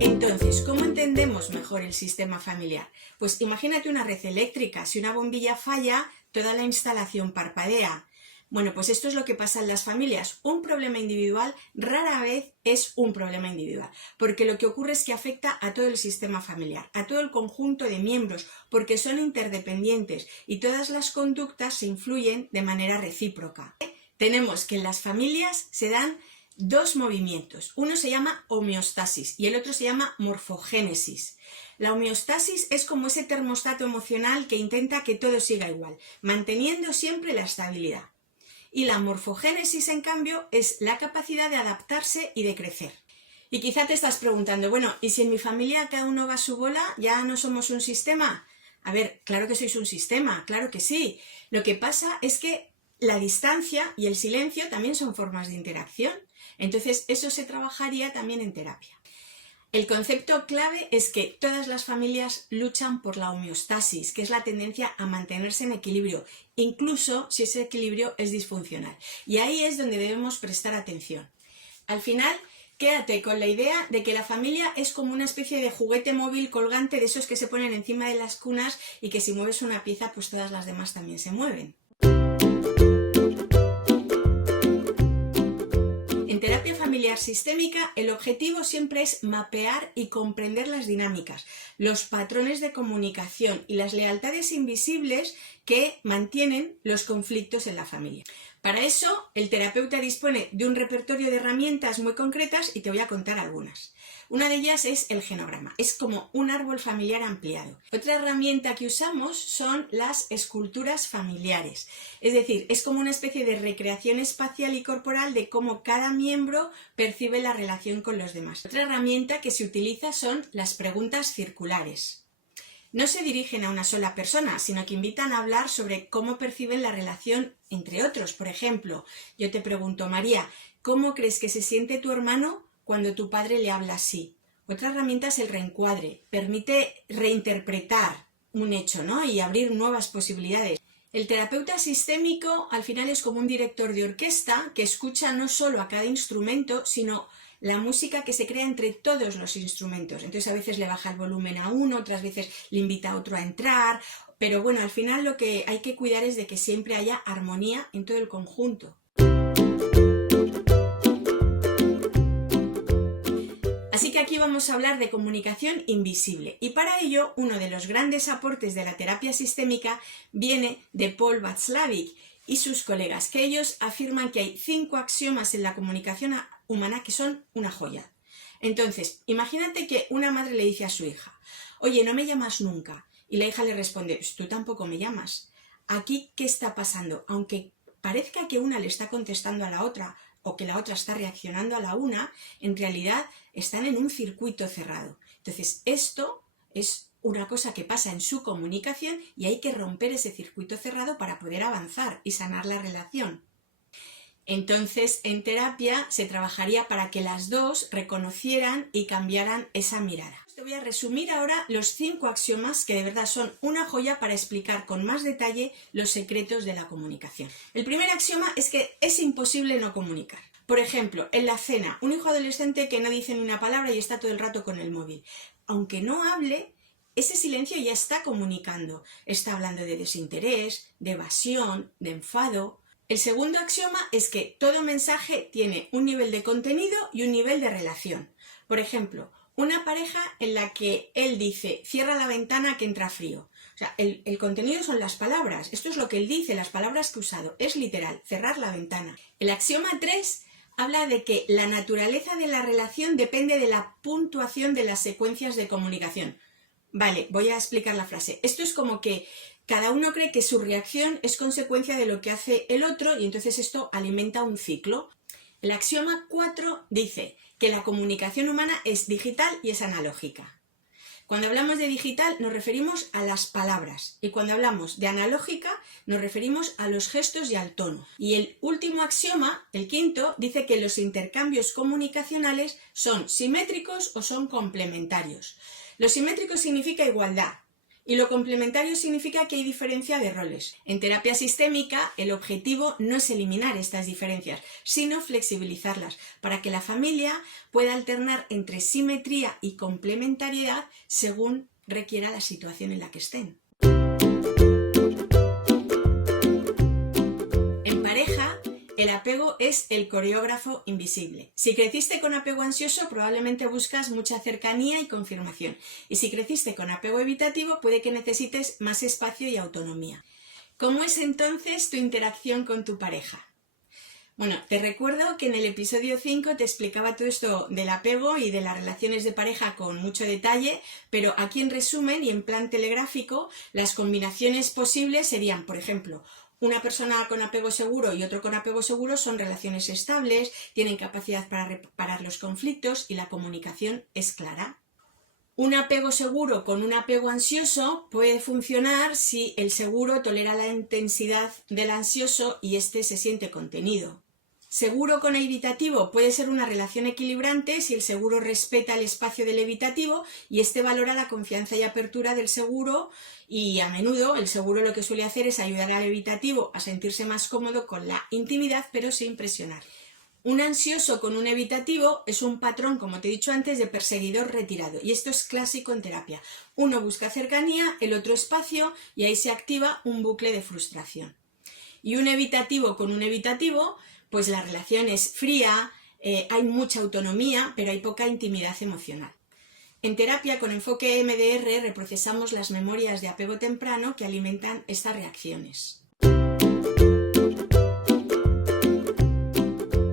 Entonces, ¿cómo entendemos mejor el sistema familiar? Pues imagínate una red eléctrica. Si una bombilla falla, toda la instalación parpadea. Bueno, pues esto es lo que pasa en las familias. Un problema individual rara vez es un problema individual, porque lo que ocurre es que afecta a todo el sistema familiar, a todo el conjunto de miembros, porque son interdependientes y todas las conductas se influyen de manera recíproca. Tenemos que en las familias se dan dos movimientos. Uno se llama homeostasis y el otro se llama morfogénesis. La homeostasis es como ese termostato emocional que intenta que todo siga igual, manteniendo siempre la estabilidad. Y la morfogénesis, en cambio, es la capacidad de adaptarse y de crecer. Y quizá te estás preguntando, bueno, ¿y si en mi familia cada uno va a su bola, ya no somos un sistema? A ver, claro que sois un sistema, claro que sí. Lo que pasa es que la distancia y el silencio también son formas de interacción. Entonces, eso se trabajaría también en terapia. El concepto clave es que todas las familias luchan por la homeostasis, que es la tendencia a mantenerse en equilibrio, incluso si ese equilibrio es disfuncional. Y ahí es donde debemos prestar atención. Al final, quédate con la idea de que la familia es como una especie de juguete móvil colgante de esos que se ponen encima de las cunas y que si mueves una pieza, pues todas las demás también se mueven. En terapia familiar sistémica, el objetivo siempre es mapear y comprender las dinámicas, los patrones de comunicación y las lealtades invisibles que mantienen los conflictos en la familia. Para eso, el terapeuta dispone de un repertorio de herramientas muy concretas y te voy a contar algunas. Una de ellas es el genograma, es como un árbol familiar ampliado. Otra herramienta que usamos son las esculturas familiares, es decir, es como una especie de recreación espacial y corporal de cómo cada miembro percibe la relación con los demás. Otra herramienta que se utiliza son las preguntas circulares. No se dirigen a una sola persona, sino que invitan a hablar sobre cómo perciben la relación entre otros. Por ejemplo, yo te pregunto, María, ¿cómo crees que se siente tu hermano cuando tu padre le habla así? Otra herramienta es el reencuadre. Permite reinterpretar un hecho, ¿no? Y abrir nuevas posibilidades. El terapeuta sistémico al final es como un director de orquesta que escucha no solo a cada instrumento, sino la música que se crea entre todos los instrumentos. Entonces a veces le baja el volumen a uno, otras veces le invita a otro a entrar, pero bueno, al final lo que hay que cuidar es de que siempre haya armonía en todo el conjunto. que aquí vamos a hablar de comunicación invisible y para ello uno de los grandes aportes de la terapia sistémica viene de Paul Václavic y sus colegas, que ellos afirman que hay 5 axiomas en la comunicación humana que son una joya. Entonces, imagínate que una madre le dice a su hija: oye, no me llamas nunca, y la hija le responde: pues tú tampoco me llamas. Aquí, ¿qué está pasando? Aunque parezca que una le está contestando a la otra o que la otra está reaccionando a la una, en realidad están en un circuito cerrado. Entonces, esto es una cosa que pasa en su comunicación y hay que romper ese circuito cerrado para poder avanzar y sanar la relación. Entonces, en terapia se trabajaría para que las dos reconocieran y cambiaran esa mirada. Te voy a resumir ahora los 5 axiomas que de verdad son una joya para explicar con más detalle los secretos de la comunicación. El primer axioma es que es imposible no comunicar. Por ejemplo, en la cena, un hijo adolescente que no dice ni una palabra y está todo el rato con el móvil. Aunque no hable, ese silencio ya está comunicando. Está hablando de desinterés, de evasión, de enfado. El segundo axioma es que todo mensaje tiene un nivel de contenido y un nivel de relación. Por ejemplo, una pareja en la que él dice: cierra la ventana que entra frío. O sea, el contenido son las palabras. Esto es lo que él dice, las palabras que ha usado. Es literal, cerrar la ventana. El axioma 3 habla de que la naturaleza de la relación depende de la puntuación de las secuencias de comunicación. Vale, voy a explicar la frase. Esto es como que cada uno cree que su reacción es consecuencia de lo que hace el otro y entonces esto alimenta un ciclo. El axioma 4 dice que la comunicación humana es digital y es analógica. Cuando hablamos de digital nos referimos a las palabras y cuando hablamos de analógica nos referimos a los gestos y al tono. Y el último axioma, el quinto, dice que los intercambios comunicacionales son simétricos o son complementarios. Lo simétrico significa igualdad y lo complementario significa que hay diferencia de roles. En terapia sistémica el objetivo no es eliminar estas diferencias, sino flexibilizarlas para que la familia pueda alternar entre simetría y complementariedad según requiera la situación en la que estén. En pareja, el apego es el coreógrafo invisible. Si creciste con apego ansioso, probablemente buscas mucha cercanía y confirmación. Y si creciste con apego evitativo, puede que necesites más espacio y autonomía. ¿Cómo es entonces tu interacción con tu pareja? Bueno, te recuerdo que en el episodio 5 te explicaba todo esto del apego y de las relaciones de pareja con mucho detalle, pero aquí en resumen y en plan telegráfico, las combinaciones posibles serían, por ejemplo, una persona con apego seguro y otro con apego seguro son relaciones estables, tienen capacidad para reparar los conflictos y la comunicación es clara. Un apego seguro con un apego ansioso puede funcionar si el seguro tolera la intensidad del ansioso y éste se siente contenido. Seguro con evitativo puede ser una relación equilibrante si el seguro respeta el espacio del evitativo y éste valora la confianza y apertura del seguro y a menudo el seguro lo que suele hacer es ayudar al evitativo a sentirse más cómodo con la intimidad pero sin presionar. Un ansioso con un evitativo es un patrón, como te he dicho antes, de perseguidor retirado y esto es clásico en terapia. Uno busca cercanía, el otro espacio y ahí se activa un bucle de frustración. Y un evitativo con un evitativo, pues la relación es fría, hay mucha autonomía, pero hay poca intimidad emocional. En terapia con enfoque MDR reprocesamos las memorias de apego temprano que alimentan estas reacciones.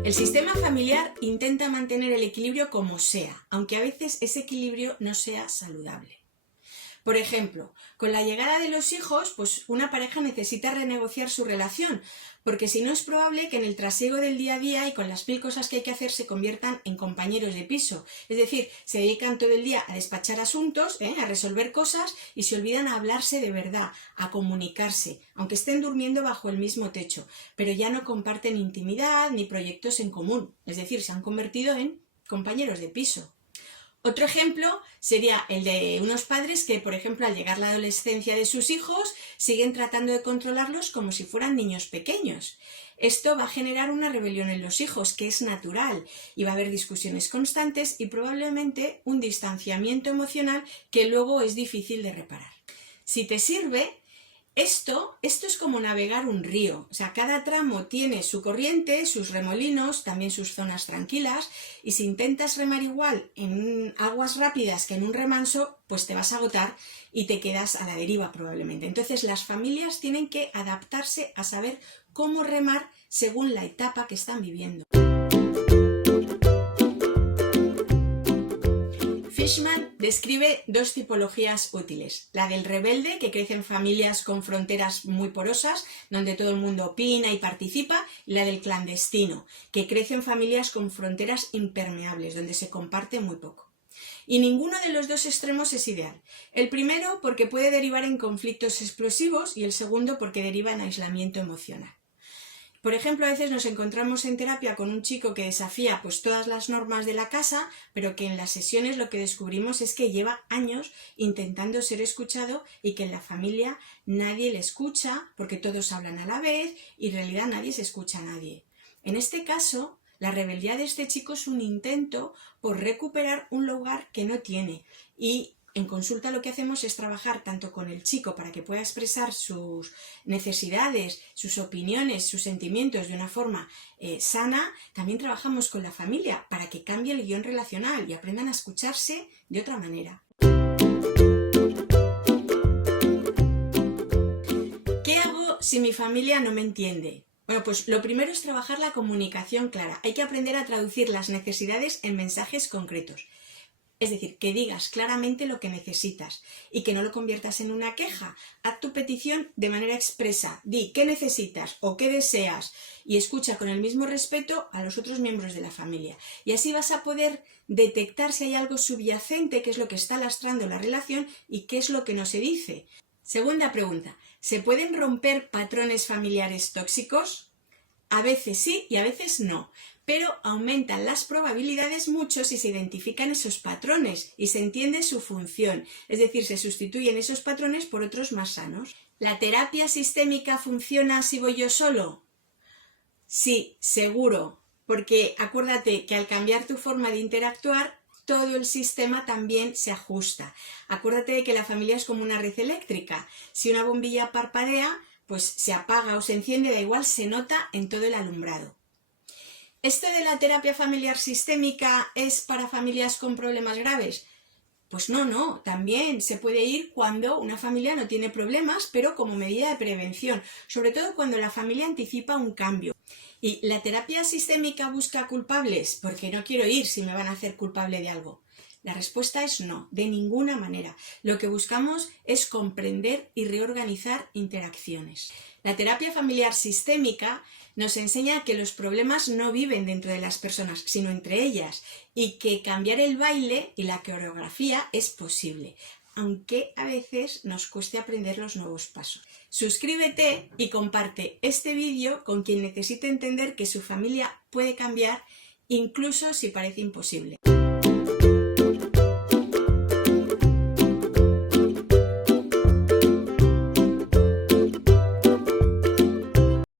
El sistema familiar intenta mantener el equilibrio como sea, aunque a veces ese equilibrio no sea saludable. Por ejemplo, con la llegada de los hijos, pues una pareja necesita renegociar su relación, porque si no es probable que en el trasiego del día a día y con las mil cosas que hay que hacer se conviertan en compañeros de piso. Es decir, se dedican todo el día a despachar asuntos, a resolver cosas y se olvidan a hablarse de verdad, a comunicarse, aunque estén durmiendo bajo el mismo techo, pero ya no comparten intimidad ni proyectos en común, es decir, se han convertido en compañeros de piso. Otro ejemplo sería el de unos padres que, por ejemplo, al llegar la adolescencia de sus hijos, siguen tratando de controlarlos como si fueran niños pequeños. Esto va a generar una rebelión en los hijos, que es natural, y va a haber discusiones constantes y probablemente un distanciamiento emocional que luego es difícil de reparar. Si te sirve, Esto es como navegar un río, o sea, cada tramo tiene su corriente, sus remolinos, también sus zonas tranquilas, y si intentas remar igual en aguas rápidas que en un remanso, pues te vas a agotar y te quedas a la deriva probablemente. Entonces las familias tienen que adaptarse a saber cómo remar según la etapa que están viviendo. Fishman describe dos tipologías útiles, la del rebelde, que crece en familias con fronteras muy porosas, donde todo el mundo opina y participa, y la del clandestino, que crece en familias con fronteras impermeables, donde se comparte muy poco. Y ninguno de los dos extremos es ideal. El primero porque puede derivar en conflictos explosivos y el segundo porque deriva en aislamiento emocional. Por ejemplo, a veces nos encontramos en terapia con un chico que desafía pues todas las normas de la casa, pero que en las sesiones lo que descubrimos es que lleva años intentando ser escuchado y que en la familia nadie le escucha porque todos hablan a la vez y en realidad nadie se escucha a nadie. En este caso, la rebeldía de este chico es un intento por recuperar un lugar que no tiene, y en consulta lo que hacemos es trabajar tanto con el chico para que pueda expresar sus necesidades, sus opiniones, sus sentimientos de una forma sana. También trabajamos con la familia para que cambie el guión relacional y aprendan a escucharse de otra manera. ¿Qué hago si mi familia no me entiende? Bueno, pues lo primero es trabajar la comunicación clara. Hay que aprender a traducir las necesidades en mensajes concretos. Es decir, que digas claramente lo que necesitas y que no lo conviertas en una queja. Haz tu petición de manera expresa. Di qué necesitas o qué deseas y escucha con el mismo respeto a los otros miembros de la familia. Y así vas a poder detectar si hay algo subyacente, qué es lo que está lastrando la relación y qué es lo que no se dice. Segunda pregunta. ¿Se pueden romper patrones familiares tóxicos? A veces sí y a veces no, pero aumentan las probabilidades mucho si se identifican esos patrones y se entiende su función, es decir, se sustituyen esos patrones por otros más sanos. ¿La terapia sistémica funciona si voy yo solo? Sí, seguro, porque acuérdate que al cambiar tu forma de interactuar, todo el sistema también se ajusta. Acuérdate de que la familia es como una red eléctrica. Si una bombilla parpadea, pues se apaga o se enciende, da igual, se nota en todo el alumbrado. ¿Esto de la terapia familiar sistémica es para familias con problemas graves? Pues no, también se puede ir cuando una familia no tiene problemas, pero como medida de prevención, sobre todo cuando la familia anticipa un cambio. ¿Y la terapia sistémica busca culpables? Porque no quiero ir si me van a hacer culpable de algo. La respuesta es no, de ninguna manera. Lo que buscamos es comprender y reorganizar interacciones. La terapia familiar sistémica nos enseña que los problemas no viven dentro de las personas, sino entre ellas, y que cambiar el baile y la coreografía es posible, aunque a veces nos cueste aprender los nuevos pasos. Suscríbete y comparte este vídeo con quien necesite entender que su familia puede cambiar, incluso si parece imposible.